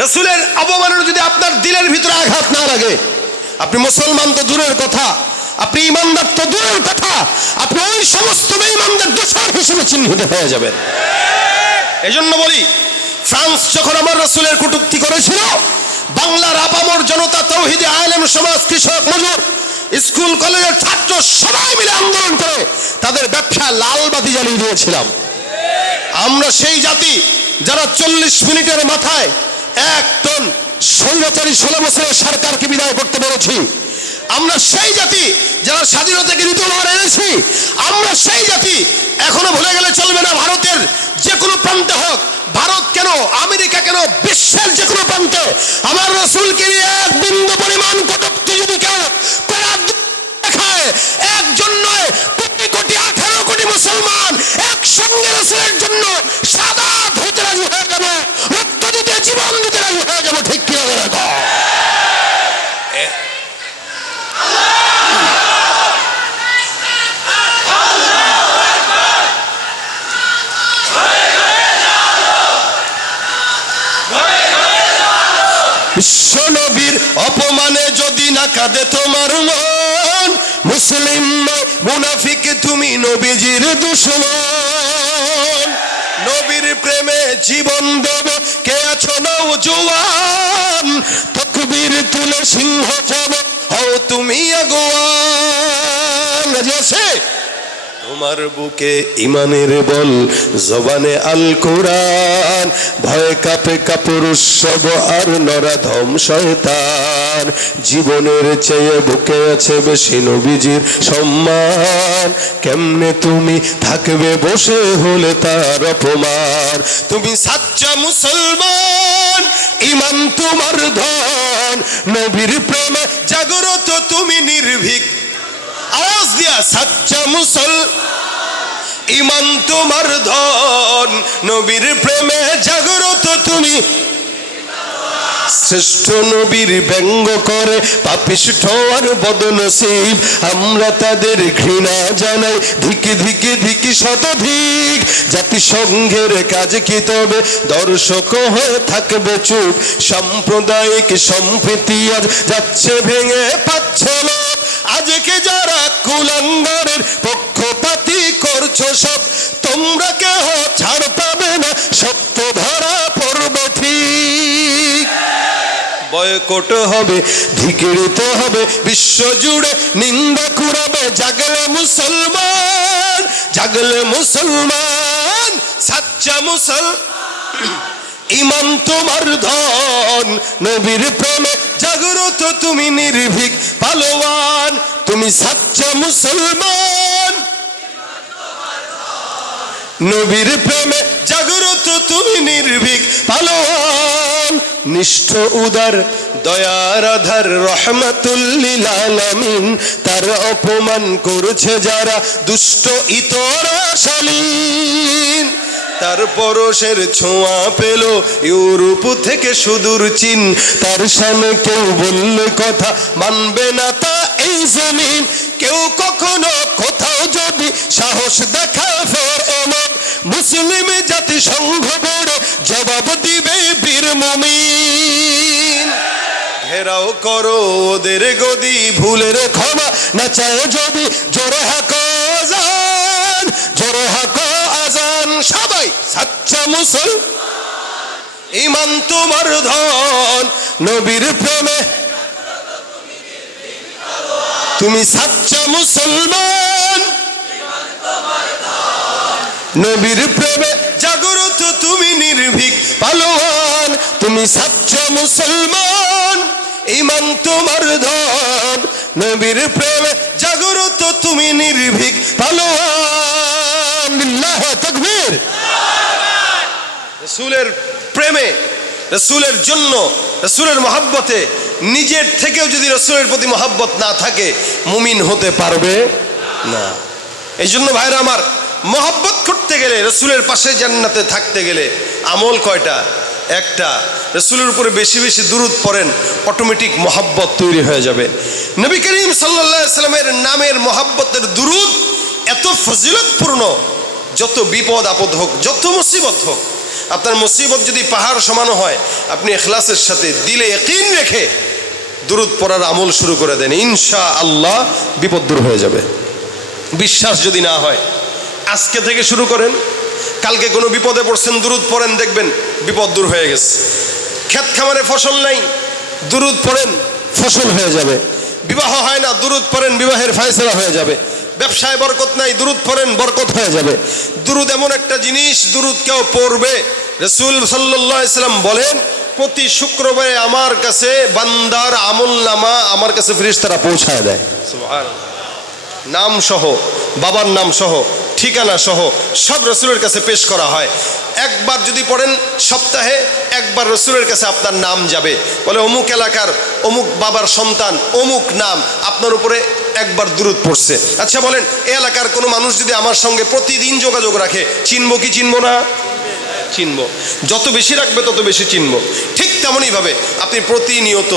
রাসূলের অবমাননা যদি আপনার দিলের ভিতরে আঘাত না লাগে, আপনি মুসলমান তো দূরের কথা, আপনি ইমানদার তো দূরের কথা, আপনি ওই সমস্ত বেঈমানদের দোষর হিসেবে চিহ্নিত হয়ে যাবেন। এজন্য বলি, ফ্রান্স যখন আমার রাসূলের কটূক্তি করেছিল, বাংলার আপামর জনতা, তাওহীদি আলেম সমাজ, কৃষক, মজুর, স্কুল কলেজের ছাত্র সবাই মিলে আন্দোলন করে তাদের ব্যবসা লাল বাতি জ্বালিয়ে দিয়েছিলাম। আমরা সেই জাতি যারা 40 মিনিটের মাথায় 1 টন স্বৈরাচারী 16 বছরের সরকারকে বিদায় করতে পেরেছি। আমরা সেই জাতি যারা স্বাধীনতাকে ঋতুবার এনেছি। আমরা সেই জাতি, এখনো ভুলে গেলে চলবে না, ভারতের যে কোনো প্রান্তে হোক, ভারত কেন, আমেরিকা কেন, বিশ্বের যে কোনো প্রান্তে আমার রাসূলকে নিয়ে 1 বিন্দু পরিমাণ কটূক্তি যদি কেউ দেখায়, একজন নয়, কোটি কোটি 18 কোটি মুসলমান একসঙ্গে রাসূলের জন্য শাহাদাত হতে রাজি হয়ে যাবে, রক্ত দিতে, জীবন দিতে রাজি হয়ে যাবে। ঠিক কি হবে? বিশ্ব নবীর অপমানে যদি না কাঁদে তোমার মন, মুসলিম নয় মুনাফিক তুমি নবীজির দুশমন। নবীর প্রেমে জীবন দেবে কে আছো নওজোয়ান, তাকবীর তুলে সিংহ যাবে হও তুমি আগুয়ান। রাজি আছে? তোমার বুকে ইমানের বল, জবানে আল কোরআন, ভয় কাঁপে কাপুরুষব আর নরাধম শয়তান। জীবনের চেয়ে বুকে আছে বেশি নবীজির সম্মান, কেমনে তুমি থাকবে বসে হলে তার অপমান। তুমি সাচ্চা মুসলমান, ইমান তোমার ধন, নবীর প্রেমে জাগ্রত তুমি নির্ভীক। আওয়াজ দিয়া, সাচ্চা মুসলমান, ইমান তোমার ধন, নবীর প্রেমে জাগ্রত তুমি। শ্রেষ্ঠ নবীর ব্যঙ্গ করে পাপিষ্ঠ আর বদনসিব, আমরা তাদের ঘৃণা জানাই ধিকি ধিকি ধিকি শতধিক। জাতিসংঘের কাজ কি তবে দর্শক হয়ে থাকবে চুপ, সাম্প্রদায়িক সম্প্রীতি আজ যাচ্ছে ভেঙে পাচ্ছে লোক। আজকে যারা কুলাঙ্গারের পক্ষপাতী করছো সব, তোমরা কেহ ছাড় পাবে না, সত্য ধরা পড়বে ঠিক। বয়কট হবে, ধিক্কৃত হবে, বিশ্ব জুড়ে নিন্দা কুড়াবে। জাগলে মুসলমান, জাগলে মুসলমান, সাচ্চা মুসলমান, ইমান তোমার ধন, নবীর প্রেমে জাগ্রত তুমি নির্ভীক পালোয়ান। তুমি সাচ্চা মুসলমান, নবীর প্রেমে জাগ্রত তুমি নির্ভীক পালোয়ান। নিষ্ঠ উদার দয়ার আধার রহমাতুল লিল আলামিন, তার অপমান করছে যারা দুষ্ট ইতরা শালীন। তার পরশের ছোঁয়া পেল ইউরোপ থেকে সুদূর চীন, তার সামনে কেউ বললে কথা মানবে না তা এই জমিন। কেউ কখনো কোথাও যদি সাহস দেখায় ফের এমন, মুসলিম জাতিসংঘ গড়ে জবাব দিবে বীর মুমিন। ঘেরাও করো ওদের গদি, ভুলের ক্ষমা না চায় যদি জোরে হাকো জান, জোরে হাকো আজান, সবাই সাচ্চা মুসলমান ঈমান তোমার ধন, নবীর প্রেমে তুমি সাচ্চা মুসলমান, নবীর প্রেমে জাগ্রত তুমি নির্ভীক পালোয়ান, তুমি সাচ্চা মুসলমান ঈমান তোমার ধন, নবীর প্রেমে জাগ্রত তুমি নির্ভীক পালোয়ান। লিল্লাহি তাকবীর। রাসূলের প্রেমে, রাসূলের জন্য, রাসূলের মহব্বতে নিজের থেকেও যদি রাসূলের প্রতি মহব্বত না থাকে মুমিন হতে পারবে না। এই জন্য ভাইরা আমার, মহব্বত করতে গেলে, রাসূলের পাশে জান্নাতে থাকতে গেলে আমল কয়টা? একটা, রাসূলের উপরে বেশি বেশি দুরূদ পড়েন, অটোমেটিক মহব্বত তৈরি হয়ে যাবে। নবী করিম সাল্লাল্লাহু আলাইহি সাল্লামের নামের মহব্বতের দুরূদ এত ফজিলতপূর্ণ, যত বিপদ আপদ হোক, যত মুসিবত হোক, আপনার মুসিবত যদি পাহাড় সমানো হয়, আপনি ইখলাসের সাথে দিলে ইয়াকিন রেখে দুরূদ পড়ার আমল শুরু করে দেন, ইনশাআল্লাহ বিপদ দূর হয়ে যাবে। বিশ্বাস যদি না হয় আজকে থেকে শুরু করেন, কালকে কোনো বিপদে পড়ছেন দুরূদ পড়েন, দেখবেন বিপদ দূর হয়ে গেছে। ক্ষেত খামারে ফসল নাই, দুরূদ পড়েন, ফসল হয়ে যাবে। বিবাহ হয় না, দুরূদ পড়েন, বিবাহের ফায়সালা হয়ে যাবে। ব্যবসায় বরকত নাই, দুরূদ পড়েন, বরকত হয়ে যাবে। দুরূদ এমন একটা জিনিস, দুরূদ কেউ পড়বে, রাসূল সাল্লাল্লাহু আলাইহি সাল্লাম বলেন, প্রতি শুক্রবারে আমার কাছে বান্দার আমলনামা আমার কাছে ফেরেশতারা পৌঁছায় দেয়। সুবহানাল্লাহ। নাম সহ, বাবার নাম সহ, ঠিকানা সহ সব রাসূলের কাছে পেশ করা হয়। একবার যদি পড়েন, সপ্তাহে একবার রাসূলের কাছে আপনার নাম যাবে, বলে অমুক এলাকার অমুক বাবার সন্তান, অমুক নাম, আপনার উপরে একবার দুরূদ পড়ছে। আচ্ছা বলেন, এই এলাকার কোনো মানুষ যদি আমার সঙ্গে প্রতিদিন যোগাযোগ রাখে, চিনবো কি চিনবো না? চিনব। যত বেশি রাখবে তত বেশি চিনব। ঠিক তেমনইভাবে আপনি প্রতিনিয়ত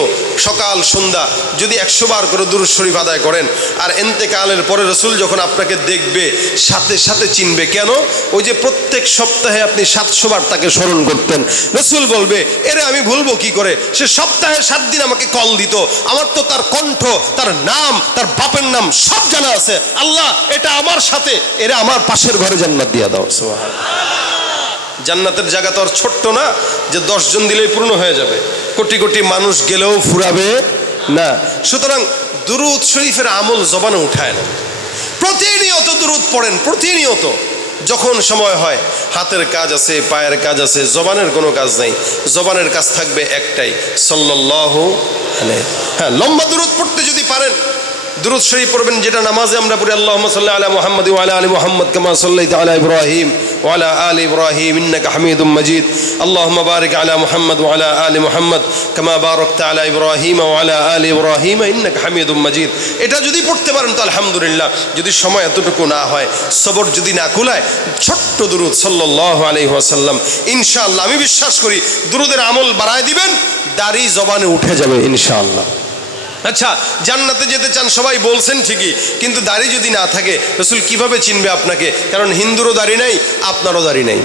সকাল সন্ধ্যা যদি 100 বার করে দুরূদ শরীফ আদায় করেন, আর ইন্তেকালের পরে রাসূল যখন আপনাকে দেখবে সাথে সাথে চিনবে। কেন? ওই যে প্রত্যেক সপ্তাহে আপনি 700 বার তাকে স্মরণ করতেন, রাসূল বলবে এরে আমি ভুলবো কি করে, সে সপ্তাহে 7 দিন আমাকে কল দিত, আমার তো তার কণ্ঠ, তার নাম, তার বাপের নাম সব জানা আছে। আল্লাহ, এটা আমার সাথে, এরে আমার পাশের ঘরে জান্নাত দিয়ে দাও। সুবহানাল্লাহ। জান্নাতের জায়গা তো আর ছোট্ট না যে 10 জন দিলেই পূর্ণ হয়ে যাবে, কোটি কোটি মানুষ গেলেও ফুরাবে না। সুতরাং দুরূদ শরীফের আমল জবানে উঠায় না, প্রতিনিয়ত দুরূদ পড়েন, প্রতিনিয়ত। যখন সময় হয়, হাতের কাজ আছে, পায়ের কাজ আছে, জবানের কোনো কাজ নাই, জবানের কাজ থাকবে একটাই, সাল্লাল্লাহু আলাইহি। হ্যাঁ, লম্বা দুরূদ পড়তে যদি পারেন, দুরূদ শরীফ পড়বেন যেটা নামাজে আমরা পড়ি, আল্লাহুম্মা সাল্লি আলা মুহাম্মাদ ওয়া আলা আলি মুহাম্মাদ কামা সাল্লাইতা আলা ইব্রাহিম ওয়া আলা আলি ইব্রাহিম ইন্নাকা হামিদুম মাজিদ, আল্লাহুম্মা বারিক আলা মুহাম্মাদ ওয়া আলা আলি মুহাম্মাদ কামা বারাকতা আলা ইব্রাহিম ওয়া আলা আলি ইব্রাহিম ইন্নাকা হামিদুম মাজিদ। এটা যদি পড়তে পারেন তো আলহামদুলিল্লাহ। যদি সময় এতটুকু না হয়, সবর যদি না কুলায়, ছোট্ট দুরূদ সাল্লাল্লাহু আলাইহি ওয়াসাল্লাম, ইনশাআল্লাহ আমি বিশ্বাস করি দুরূদের আমল বাড়ায় দিবেন, দাড়ি জবানে উঠে যাবে ইনশাআল্লাহ। আচ্ছা, জান্নাতে যেতে চান সবাই বলছেন ঠিকই, কিন্তু দাড়ি যদি না থাকে রাসূল কিভাবে চিনবে আপনাকে? কারণ হিন্দুরও দাড়ি নাই, আপনারও দাড়ি নাই।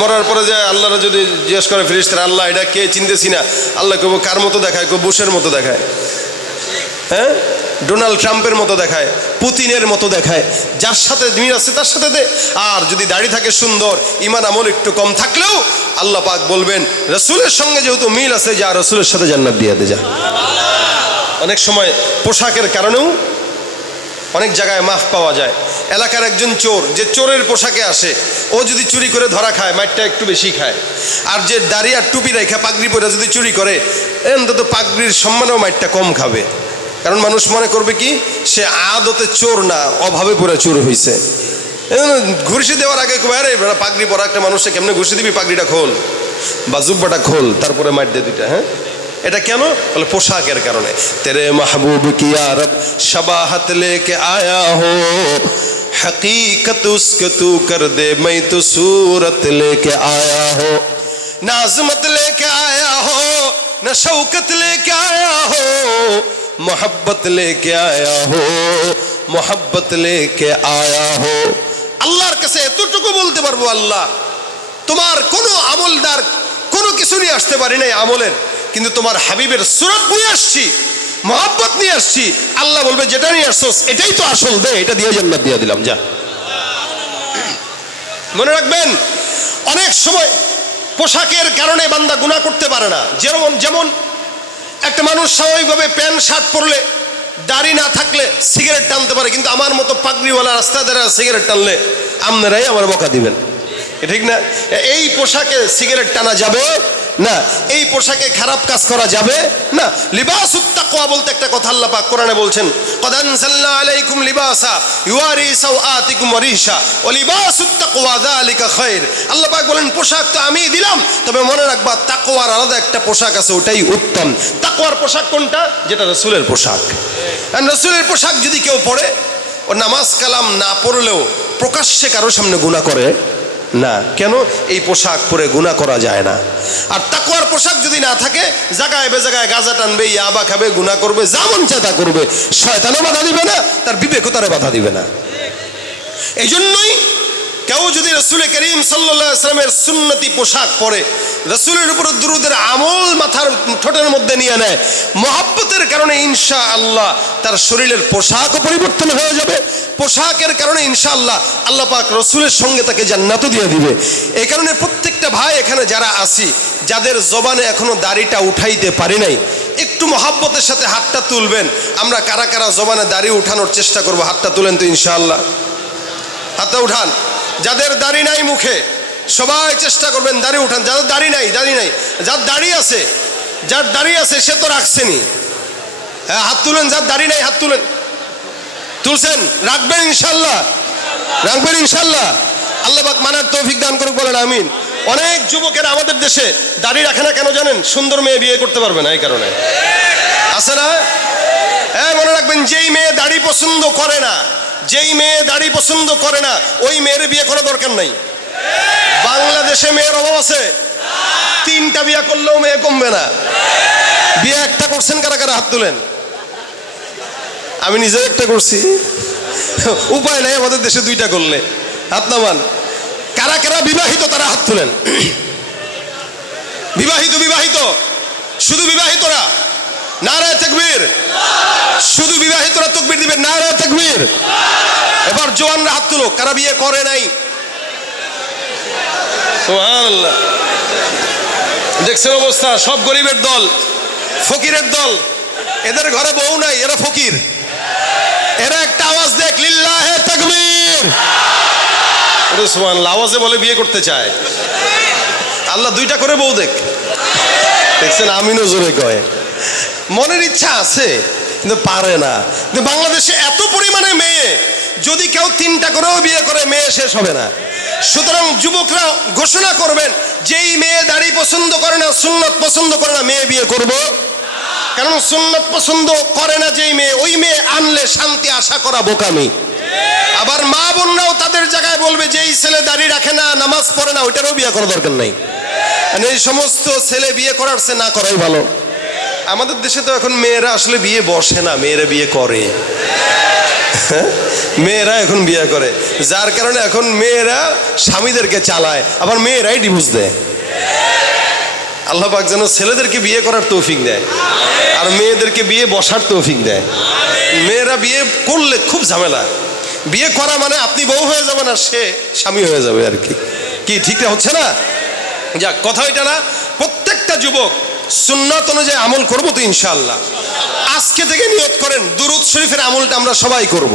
মরার পরে যে আল্লাহরা যদি জিজ্ঞেস করে ফেরেশতারা, আল্লাহ এটা কে, চিনতেছি না, আল্লাহ কব কার মতো দেখায়? কব বুশের মতো দেখায়, হ্যাঁ, ডোনাল্ড ট্রাম্পের মতো দেখায়, পুতিনের মতো দেখায়, যার সাথে মিল আছে তার সাথে দে। আর যদি দাড়ি থাকে সুন্দর, ঈমান আমল একটু কম থাকলেও আল্লাহ পাক বলবেন রাসূলের সঙ্গে যেহেতু মিল আছে, যা রাসূলের সাথে জান্নাত দিয়ে দে যা। অনেক সময় পোশাকের কারণেও অনেক জায়গায় মাফ পাওয়া যায়। এলাকার একজন চোর, যে চোরের পোশাকে আসে, ও যদি চুরি করে ধরা খায়, মাইরটা একটু বেশি খায়। আর যে দাড়ি আর টুপি রেখা পাগড়ি পরে যদি চুরি করে, অন্তত পাগড়ির সম্মানেও মাইরটা কম খাবে। কারণ মানুষ মনে করবে কি, সে আদতে চোর না, অভাবে পড়ে চোর হয়েছে। ঘুষি দেওয়ার আগে আরে পাগড়ি পরা একটা মানুষকে কেমনে ঘুষি দিবি, পাগড়িটা খোল বা জুব্বাটা খোল, তারপরে মাইর দে দুইটা। হ্যাঁ, এটা কেন? বলে পোশাকের কারণে। তেরে মাহবুব কি ইয়া রব শবাহত লেকে আয়া হো, হकीकत उसके तू कर दे, मैं तो सूरत लेके आया हो, ना अज़मत लेके आया हो, ना शौकत लेके आया हो, मोहब्बत लेके आया हो, मोहब्बत लेके आया हो। আল্লাহর কাছে এতটুকু বলতে পারবো, আল্লাহ তোমার কোনো আমলদার কোনো কিছু নিয়ে আসতে পারি নাই আমলের, কিন্তু তোমার হাবিবের সুরত নিয়ে আসছি, মহব্বত নিয়ে আসছি। আল্লাহ বলবে যেটা নিয়ে আসছোস এটাই তো আসল, দে, এটা দিয়ে জান্নাত দিয়ে দিলাম যা। মনে রাখবেন, অনেক সময় পোশাকের কারণে বান্দা গুনাহ করতে পারে না। যেমন একটা মানুষ স্বাভাবিকভাবে প্যান্ট শার্ট পরলে দাড়ি না থাকলে সিগারেট টানতে পারে, কিন্তু আমার মতো পাগড়িওয়ালা রাস্তায় দাঁড়া সিগারেট টানলে আপনারাই আমার বকা দিবেন, ঠিক না? এই পোশাকে সিগারেট টানা যাবে না, এই পোশাকে খারাপ কাজ করা যাবে না। লিবাসুত তাকওয়া বলতে একটা কথা আল্লাহ পাক কোরআনে বলছেন, ক্বাদ আনজালনা আলাইকুম লিবাসা ইউয়ারি সাওআতিকুম ওয়া রিশা ওয়া লিবাসুত তাকওয়া যালিকা খায়র। আল্লাহ পাক বলেন পোশাক তো আমি দিলাম, তবে মনে রাখবা তাকওয়ার আলাদা একটা পোশাক আছে, ওটাই উত্তম। তাকওয়ার পোশাক কোনটা? যেটা রাসূলের পোশাক। আর রাসূলের পোশাক যদি কেউ পরে, ও নামাজ কালাম না পড়লেও প্রকাশ্যে কারো সামনে গুনাহ করে না। কেন? এই পোশাক পরে গুনাহ করা যায় না। আর তাকওয়ার পোশাক যদি না থাকে, জায়গায় বেজায়গায় গাঁজা টানবে, ইয়াবা খাবে, গুনাহ করবে, যা মন চায় তা করবে, শয়তানও বাধা দিবে না, তার বিবেকও তারে বাধা দিবে না। এই জন্যই কেউ যদি রাসূল করিম সাল্লাল্লাহু আলাইহি ওয়াসাল্লামের সুন্নতি পোশাক পরে, রাসূলের উপর দুরূদের আমল মাথার ঠোঁটের মধ্যে নিয়ে নেয়, মহব্বতের কারণে ইনশাআল্লাহ তার শরীরের পোশাকও পরিবর্তন হয়ে যাবে। পোশাকের কারণে ইনশাআল্লাহ আল্লাহ পাক রাসূলের সঙ্গে তাকে জান্নাতও দিয়ে দিবে। এই কারণে প্রত্যেকটা ভাই এখানে যারা আছি, যাদের জবানে এখনো দাড়িটা উঠাইতে পারি নাই, একটু মহব্বতের সাথে হাতটা তুলবেন। আমরা কারা কারা জবানে দাড়ি উঠানোর চেষ্টা করব? হাতটা তুলেন তো ইনশাআল্লাহ, হাতটা উঠান। যাদের দাড়ি নাই মুখে, সবাই চেষ্টা করবেন দাড়ি উঠান। যাদের দাড়ি নাই, যার দাড়ি আছে, যার দাড়ি আছে সে তো রাখছেনি, হ্যাঁ হাত তুলেন। যার দাড়ি নাই হাত তুলেন। তুলছেন? রাখবেন ইনশাআল্লাহ, রাখবেন ইনশাআল্লাহ। আল্লাহ পাক মানার তৌফিক দান করুক, বলেন আমিন। অনেক যুবকেরা আমাদের দেশে দাড়ি রাখে না, কেন জানেন? সুন্দর মেয়ে বিয়ে করতে পারবে না, এই কারণে। আছে না? হ্যাঁ, মনে রাখবেন, যেই মেয়ে দাড়ি পছন্দ করে না, যেই মেয়ে দাড়ি পছন্দ করে না, ওই মেয়ের বিয়ে করা দরকার নাই। বাংলাদেশে মেয়ের অভাব আছে, 3টা বিয়ে করলেও মেয়ে কমবে না। বিয়ে একটা করছেন কারা কারা? হাত তুলেন। আমি নিজে একটা করছি, উপায় নাই, আমাদের দেশে 2টা করলে। হাত নামান। কারা কারা বিবাহিত তারা হাত তুলেন। বিবাহিত, বিবাহিত, শুধু বিবাহিতরা নারায়ে তাকবীর। শুধু বিবাহিতরা তাকবীর দিবেন, নারায়ে তাকবীর। এবার জওয়ানরা হাত তুলো, কারা বিয়ে করে নাই? সুবহানাল্লাহ। দেখছেন অবস্থা? সব গরিবের দল, ফকিরের দল। এদের ঘরে বউ নাই, এরা ফকির। এরা একটা আওয়াজ দেখ, লিল্লাহে তাকবীর। সুবহানাল্লাহ। আওয়াজে বলে বিয়ে করতে চায়। আল্লাহ 2টা করে বউ দেখ। দেখছেন? আমিনও জোরে কয়। মনের ইচ্ছা আছে কিন্তু পারে না। কিন্তু বাংলাদেশে এত পরিমাণে মেয়ে, যদি কেউ 3টা করেও বিয়ে করে, মেয়ে শেষ হবে না। সুতরাং যুবকরা ঘোষণা করবেন, যেই মেয়ে দাড়ি পছন্দ করে না, সুন্নত পছন্দ করে না, মেয়ে বিয়ে করব। কারণ সুন্নত পছন্দ করে না যেই মেয়ে, ওই মেয়ে আনলে শান্তি আশা করা বোকামি। আবার মা বোনরাও তাদের জায়গায় বলবে, যেই ছেলে দাড়ি রাখে না, নামাজ পড়ে না, ওইটারও বিয়ে করা দরকার নাই। এই সমস্ত ছেলে বিয়ে করার চেয়ে না করাই ভালো। আমাদের দেশে তো এখন মেয়েরা আসলে বিয়ে বসে না, মেয়েরা বিয়ে করে। মেয়েরা এখন বিয়ে করে, যার কারণে এখন মেয়েরা স্বামীদেরকে চালায়, আবার মেয়েরাই ডিভোর্স দেয়। আল্লাহ পাক যেন ছেলেদেরকে বিয়ে করার তৌফিক দেয়, আর মেয়েদেরকে বিয়ে বসার তৌফিক দেয়। মেয়েরা বিয়ে করলে খুব ঝামেলা। বিয়ে করা মানে আপনি বউ হয়ে যাবেন আর সে স্বামী হয়ে যাবে, আর কি। কি ঠিকটা হচ্ছে না? যাক, কথা এটা না। প্রত্যেকটা যুবক সুন্নাত অনুযায়ী আমল করবো তো ইনশাআল্লাহ। আজকে থেকে নিয়ত করেন, দুরূদ শরীফের আমলটা আমরা সবাই করব।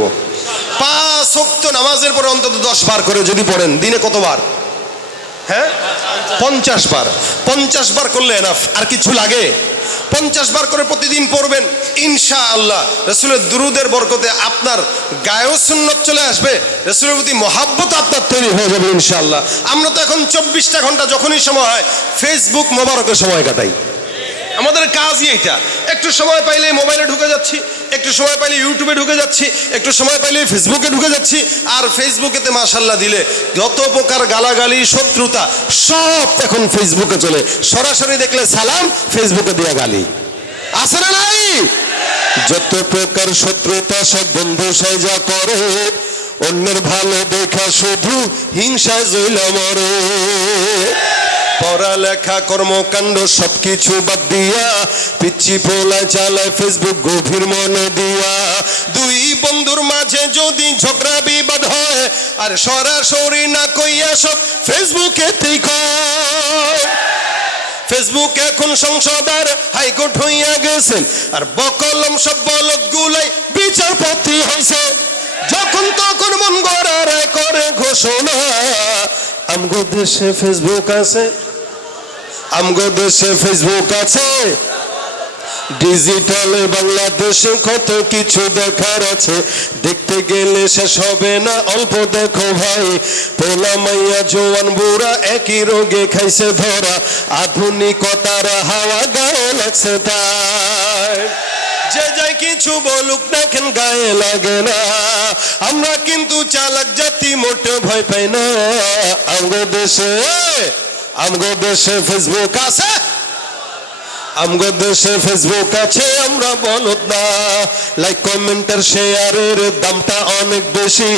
5 ওয়াক্ত নামাজের পরে অন্তত 10 বার করে যদি পড়েন, দিনে কতবার? হ্যাঁ, 50 বার। 50 বার করলে এনাফ, আর কিছু লাগে? 50 বার করে প্রতিদিন পড়বেন ইনশাআল্লাহ। রাসূলের দুরূদের বরকতে আপনার গায়েও সুন্নত চলে আসবে, রাসূলের প্রতি মহব্বত আপনার তৈরি হয়ে যাবে ইনশাআল্লাহ। আমরা তো এখন 24টা ঘন্টা যখনই সময় হয় ফেসবুক মোবারকে সময় কাটাই। আমাদের কাজই এটা। একটু সময় পাইলে মোবাইলে ঢুকে যাচ্ছি, একটু সময় পাইলে ইউটিউবে ঢুকে যাচ্ছি, একটু সময় পাইলে ফেসবুকে ঢুকে যাচ্ছি। আর ফেসবুকেতে মাশাআল্লাহ দিলে যত প্রকার গালাগালি, শত্রুতা সব এখন ফেসবুকে চলে। সরাসরি দেখলে সালাম, ফেসবুকে দিয়া গালি। আছে না নাই? যত প্রকার শত্রুতা সব বন্ধু সাইজা করে, অন্যের ভালো দেখা শুধু হিংসায় জ্বলা মরে। পড়ালেখা কর্মকাণ্ড সবকিছু বাদ দিয়া পিচ্ছি পোলা চালায় ফেসবুক গভীর মনে দিয়া। দুই বন্ধুর মাঝে যদি ঝগড়া বিবাদ হয়, আর সরাসরি না কইয়া সব ফেসবুকেতেই কয়। ফেসবুক এখন সংসদ আর হাইকোর্ট হইয়া গেছেন, আর বকলম সব বলদ গুলাই বিচারপতি হয়েছে। যখন তখন মন গড়া রায় করে ঘোষণা। আমগো দেশে ফেসবুক আছে, আমগো দেশে ফেসবুক আছে। ডিজিটালে বাংলাদেশে কত কিছু দেখার আছে, দেখতে গেলে শেষ হবে না, অল্প দেখো ভাই। পোলা মাইয়া জোয়ান বুড়া একই রোগে খাইছে ধরা, আধুনিকতার হাওয়া গায়ে লাগছে তাই। যে যাই কিছু বলুক দেখেন গায়ে লাগে না, আমরা কিন্তু চালাক জাতি মোটে ভয় পাই না। আমগো দেশে ফেসবুক আছে, আমগো দেশে ফেসবুক আছে, আমরা বলদ না। লাইক কমেন্টের শেয়ারের দামটা অনেক বেশি,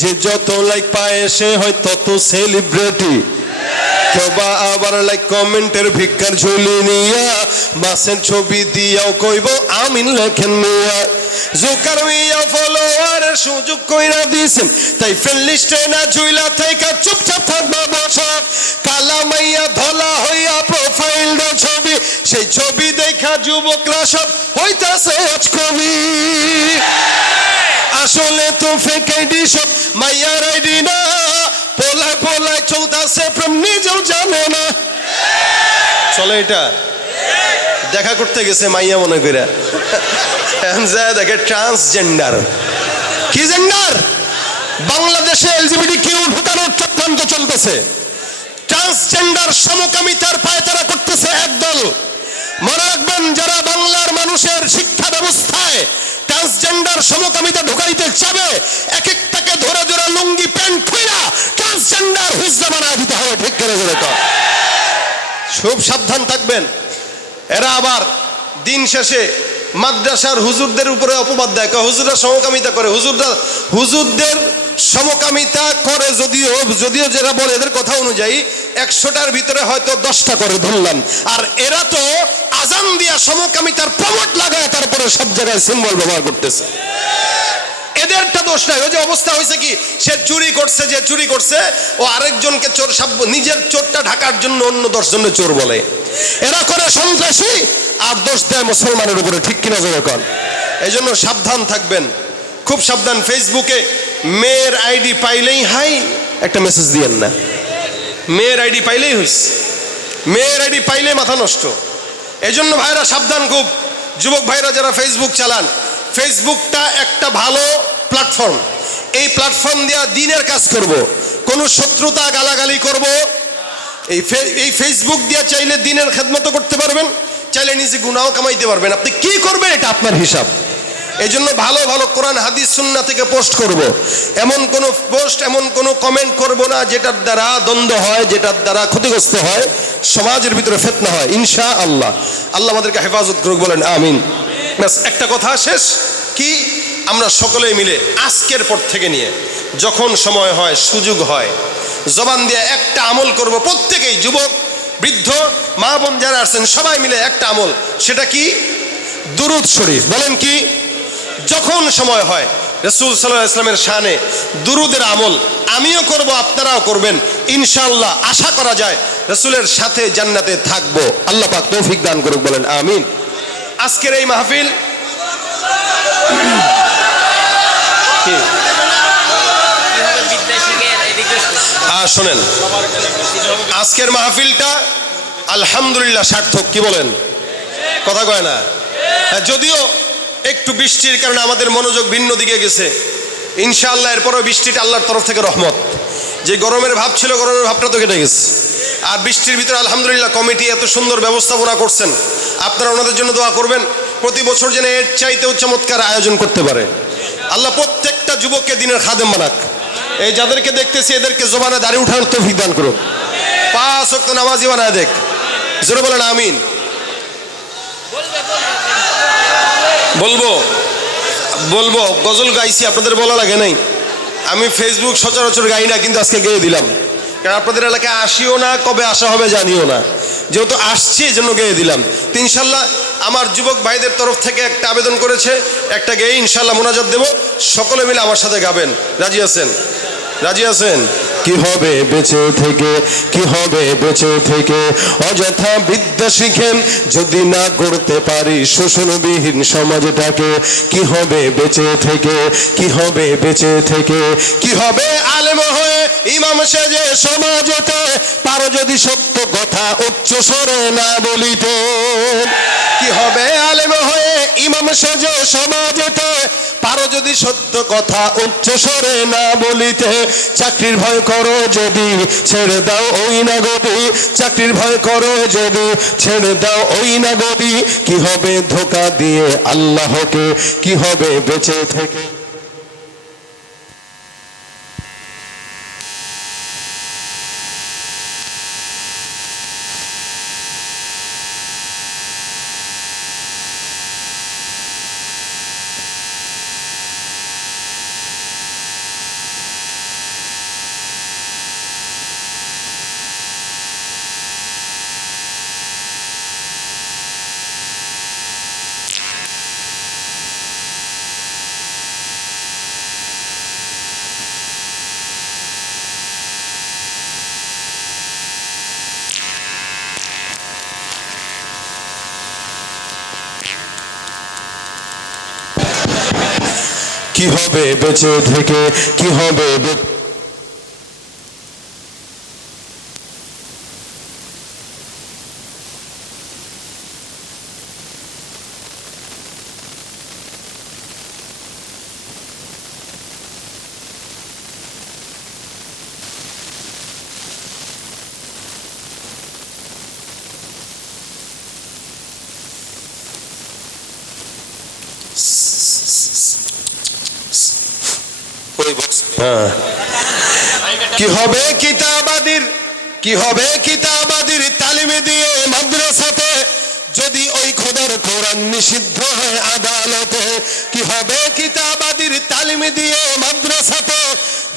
যে যত লাইক পায় সে হয় তত সেলিব্রিটি। কেবা আবার লাইক কমেন্টের ভিক্ষার ঝুলি নিয়া, মাসের ছবি দিয়াও কইব আমিন লেখেন মিয়া। জোকার মিয়া ফলোয়ার সুযোগ কইরা দিছেন, তাই ফ্রেন্ড লিস্টে না ঝুইলা থাইকা চুপচাপ থাকবা বসা। কালা মাইয়া ধলা হইয়া প্রোফাইল দো ছবি, সেই ছবি দেখা যুবকরা সব হইতাছে আজকবি। আসলে তো ফেক আইডি সব মাইয়ার আইডি না, পোলায় পোলায় চলতাছে প্রেম নিজেও জানে না। চলে এটা দেখা করতে গেছে মাইয়া মনে কইরা, দেখে ট্রান্সজেন্ডার। কি জেন্ডার? বাংলাদেশে এলজিবিটি কিউ ঢুকানোর চক্রান্ত চলতেছে। ট্রান্সজেন্ডার সমকামিতার পায়তারা করতেছে একদল। মনে রাখবেন, যারা বাংলার মানুষের শিক্ষা ব্যবস্থায় ট্রান্সজেন্ডার সমকামিতা ঢুকাইতে চাবে, এক একটাকে ধরে ধরে লুঙ্গি প্যান্ট খুইরা ট্রান্সজেন্ডার হুজরা বানায় দিতে হবে। ঠিক করে ধরে তো খুব সাবধান থাকবেন। এরা আবার দিন শেষে মাদ্রাসার হুজুরদের উপরে অপবাদ দেয়, হুজুররা সমকামিতা করে। হুজুরদের সমকামিতা করে যদিও যারা বলে এদের কথা অনুযায়ী 100টার ভিতরে হয়তো 10টা করে ধরলাম। আর এরা তো আজান দিয়া সমকামিতার প্রমোট লাগায় তারপরে সব জায়গায় সিম্বল ব্যবহার করতেছে। এদেরটা দোষ নাই। ওই যে অবস্থা হয়েছে কি, সে চুরি করছে, যে চুরি করছে ও আরেকজনকে চোর, নিজের চোরটা ঢাকার জন্য অন্য 10 জনের চোর বলে। এরা করে সন্ত্রাসী আর দোষ দেয় মুসলমানের উপরে। ঠিক কিনা যখন? এই জন্য সাবধান থাকবেন, খুব সাবধান। ফেসবুকে মেয়ের আইডি পাইলেই হাই একটা মেসেজ দিয়েন না। মেয়ের আইডি পাইলেই হইছে, মেয়ের আইডি পাইলে মাথা নষ্ট। এই জন্য ভাইরা সাবধান খুব। যুবক ভাইরা যারা ফেসবুক চালান, ফেসবুকটা একটা ভালো প্ল্যাটফর্ম। এই প্ল্যাটফর্ম দিয়া দিনের কাজ করব, কোনো শত্রুতা গালাগালি করব। এই ফেসবুক দিয়া চাইলে দিনের খেদমত করতে পারবেন, চাইলে নিজে গুনাহ কামাইতে পারবেন। আপনি কি করবেন এটা আপনার হিসাব। এই জন্য ভালো ভালো কোরআন হাদিস সুন্নাহ থেকে পোস্ট করব। এমন কোনো পোস্ট, এমন কোনো কমেন্ট করব না যেটার দ্বারা দ্বন্দ্ব হয়, যেটার দ্বারা ক্ষতিগ্রস্ত হয়, সমাজের ভিতরে ফিতনা হয়। ইনশাআল্লাহ আল্লাহ আমাদেরকে হেফাজত করুক, বলেন আমিন। ব্যাস একটা কথা শেষ কি, আমরা সকলেই মিলে আজকের পর থেকে নিয়ে যখন সময় হয়, সুযোগ হয়, জবান দিয়ে একটা আমল করব। প্রত্যেকেই, যুবক বৃদ্ধ মা বোন যারা আছেন সবাই মিলে একটা আমল। সেটা কি? দুরূদ শরীফ। বলেন কি? যখন সময় হয় রাসূল সাল্লাল্লাহু আলাইহি ওয়াসাল্লামের শানে দুরূদের আমল আমিও করব, আপনারাও করবেন। ইনশাআল্লাহ আশা করা যায় রাসূলের সাথে জান্নাতে থাকবো। আল্লাহ পাক তৌফিক দান করুক, বলেন আমিন। আজকের এই মাহফিল শোনেন, আজকের মাহফিলটা আলহামদুলিল্লাহ সার্থক। কি বলেন? কথা কয় না? যদিও একটু বৃষ্টির কারণে আমাদের মনোযোগ ভিন্ন দিকে গেছে, ইনশাআল্লাহ এরপরও বৃষ্টিটা আল্লাহর তরফ থেকে রহমত। যে গরমের ভাব ছিল, গরমের ভাবটা তো কেটে গেছে। আর বৃষ্টির ভিতরে আলহামদুলিল্লাহ কমিটি এত সুন্দর ব্যবস্থাপনা করছেন, আপনারা ওনাদের জন্য দোয়া করবেন। প্রতি বছর যেন এর চাইতেও চমৎকার আয়োজন করতে পারে। আল্লাহ প্রত্যেকটা যুবককে দিনের খাদেম বানাক। এই যাদেরকে দেখতেছি এদেরকে জবানে দাঁড়িয়ে উঠানোর তৌফিক দান করুক। 5 ওয়াক্ত নামাজি বানায় দেখ। জোরে বলেন আমিন। বলবো গজল গাইছি, আপনাদের বলা লাগে নাই। আমি ফেসবুক সচরাচর গাই না, কিন্তু আজকে গেয়ে দিলাম, কারণ আপনাদের এলাকায় আসিও না, কবে আসা হবে জানিও না। যেহেতু আসছি এই জন্য গেয়ে দিলাম। তো ইনশাল্লাহ আমার যুবক ভাইদের তরফ থেকে একটা আবেদন করেছে, একটা গেয়ে ইনশাল্লাহ মোনাজাত দেব, সকলে মিলে আমার সাথে গাবেন। রাজি আছেন? রাজি আছেন? কি হবে বেঁচে থেকে, কি হবে বেঁচে থেকে, অযথা বিদ্যা শিখে যদি না করতে পারি শোষণবিহীন সমাজটাকে। কি হবে বেঁচে থেকে, কি হবে বেঁচে থেকে, কি হবে আলেম হয়ে ইমাম সেজে সমাজেতে পারো যদি সত্য কথা উচ্চ স্বরে না বলিতে। কি হবে আলেম হয়ে ইমাম সেজে সমাজেতে পারো যদি সত্য কথা উচ্চ স্বরে না বলিতে। চাকরির ভয় করো যদি ছেড়ে দাও ওই না গতি, চাকরির ভয় করো যদি ছেড়ে দাও ওই না গতি। কি হবে ধোঁকা দিয়ে আল্লাহকে, কি হবে বেঁচে থেকে। কি হবে বেঁচে থেকে, কি হবে কি হবে কিতাবাদির, কি হবে কিতাবাদির তালিমে দিয়ে মাদ্রাসাতে যদি ওই খোদার কোরআন নিষিদ্ধ হয় আদালতে। কি হবে কিতাবাদির তালিমে দিয়ে মাদ্রাসাতে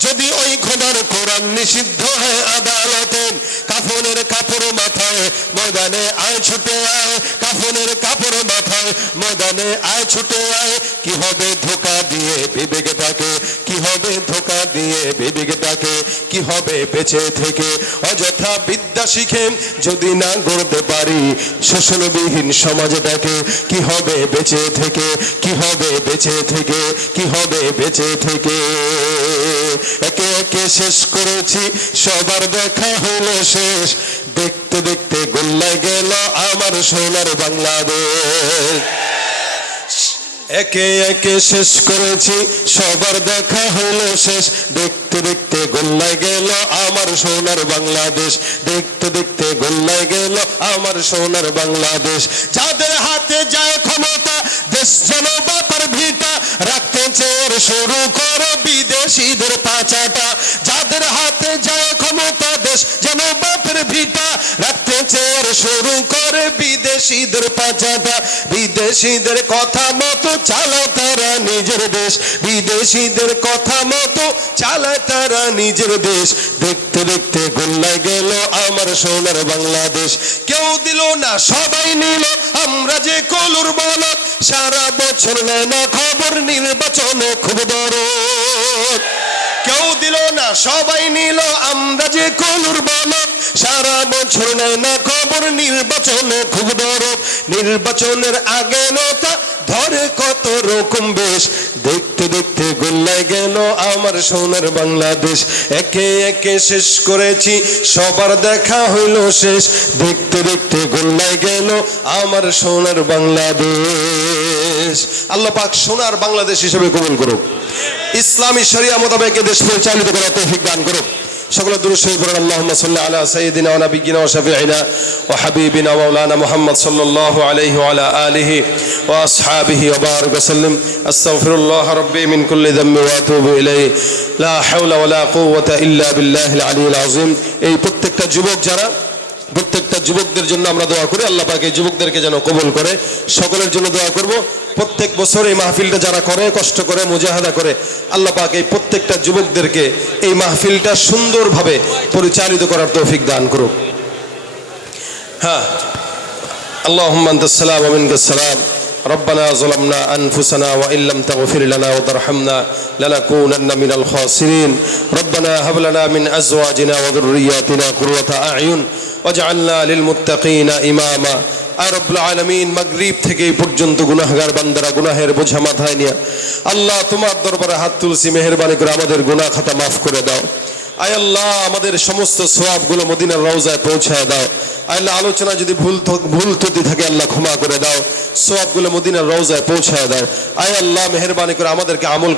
যদি ওই খোদার কোরআন নিষিদ্ধ হয় আদালতে। কাফনের কাপড় মাথায় ময়দানে আয় ছুটে আয়, কাফনের কাপড় মাথায় ময়দানে আয় ছুটে আয়। কি হবে ধোঁকা দিয়ে বিবেকটাকে, কি হবে ধোঁকা দিয়ে বিবেকটাকে। কি হবে বেঁচে থেকে অযথা বিদ্যা শিখে যদি না গড়তে পারি শোষণবিহীন সমাজটাকে। কি হবে বেঁচে থেকে, কি হবে বেঁচে থেকে, কি হবে বেঁচে থেকে। একে একে শেষ করেছি সবার দেখা হলো শেষ, দেখতে দেখতে গোল্লায় গেল আমার সোনার বাংলাদেশ। একে একে শেষ করেছি সবার দেখা হলো শেষ, দেখতে দেখতে গোল্লায় গেল আমার সোনার বাংলাদেশ, দেখতে দেখতে গোল্লায় গেল আমার সোনার বাংলাদেশ। যাদের হাতে যায় ক্ষমতা দেশ যেন বাপার ভিটা, রাখতে চেয়ে শুরু করো বিদেশিদের পাচাটা। যাদের হাতে যায় ক্ষমতা দেশ যেন বাপের ভিটা, রাখতে চেয়ে শুরু করে বিদেশিদের পাচাটা। বিদেশিদের কথা মতো চালায় তারা নিজের দেশ, বিদেশিদের কথা মতো চালায় তারা নিজের দেশ। দেখতে দেখতে গোল্লায় গেল আমার সোনার বাংলাদেশ। কেউ দিল না সবাই নিল আমরা যে কলুর বলদ, সারা বছর নেয় না খবর নির্বাচনে খুব দরদ। কেউ দিল না সবাই নিল আমরা যে কলুর বলদ, সারা বছর নেয় না খবর নির্বাচনে খুব দরদ। নির্বাচনের আগে নতা ধরে কত রকম বেশ, দেখতে দেখতে গোল্লায় গেল আমার সোনার বাংলাদেশ। একে একে শেষ করেছি সবার দেখা হইল শেষ, দেখতে দেখতে গোল্লায় গেল আমার সোনার বাংলাদেশ। আল্লাহ পাক সোনার বাংলাদেশ হিসেবে কবুল করুক, ইসলামী শরিয়া মোতাবেক দেশ পরিচালিত করার তৌফিক দান করুক। সকলে দুরূদ শরীফ পড়ুন। আল্লাহুম্মা সাল্লি আলা সাইয়্যিদিনা ওয়া নাবিয়্যিনা ওয়া শাফিঈনা ওয়া হাবিবিনা ওয়া মাওলানা মুহাম্মদ সাল্লাল্লাহু আলাইহি ওয়া আলা আলিহি ওয়া আসহাবিহি ওয়া বারিক ওয়া সাল্লিম। আস্তাগফিরুল্লাহ রাব্বি মিন কুল্লি যামবি ওয়া আতুবু ইলাইহি, লা হাওলা ওয়া লা কুওয়াতা ইল্লা বিল্লাহিল আলিয়্যিল আযীম। এই প্রত্যেকটা যুবক যারা, প্রত্যেকটা যুবকদের জন্য আমরা দোয়া করি আল্লাহ পাক এই যুবকদেরকে যেন কবুল করে। সকলের জন্য দোয়া করব। প্রত্যেক বছর এই মাহফিলটা যারা করে, কষ্ট করে, মুজাহাদা করে, আল্লাহ পাক এই প্রত্যেকটা যুবকদেরকে এই মাহফিলটা সুন্দরভাবে পরিচালিত করার তৌফিক দান করুক। হ্যাঁ, اللهم أنت السلام ومنك السلام ربنا ظلمنا أنفسنا وإن لم تغفر لنا وترحمنا لنكونن من الخاسرين ربنا هب لنا من أزواجنا وذرياتنا قرة أعين واجعلنا للمتقين إماما আর রব্বুল আলামিন মাগরিব থেকে এই পর্যন্ত গুনাহগার বান্দারা গুনাহের বোঝা মাথায় নিয়ে আল্লাহ তোমার দরবারে হাত তুলছি মেহেরবানি করে আমাদের গুনাহ খাতা মাফ করে দাও আয় আল্লাহ আমাদের সমস্ত সওয়াবগুলো মদিনার রওজায় পৌঁছায় দাও আয় আল্লাহ আলোচনা যদি ভুল ত্রুটি থাকে আল্লাহ ক্ষমা করে দাও সওয়াবগুলো মদিনার রওজায় পৌঁছায় দাও আয় আল্লাহ মেহেরবানি করে আমাদেরকে আমল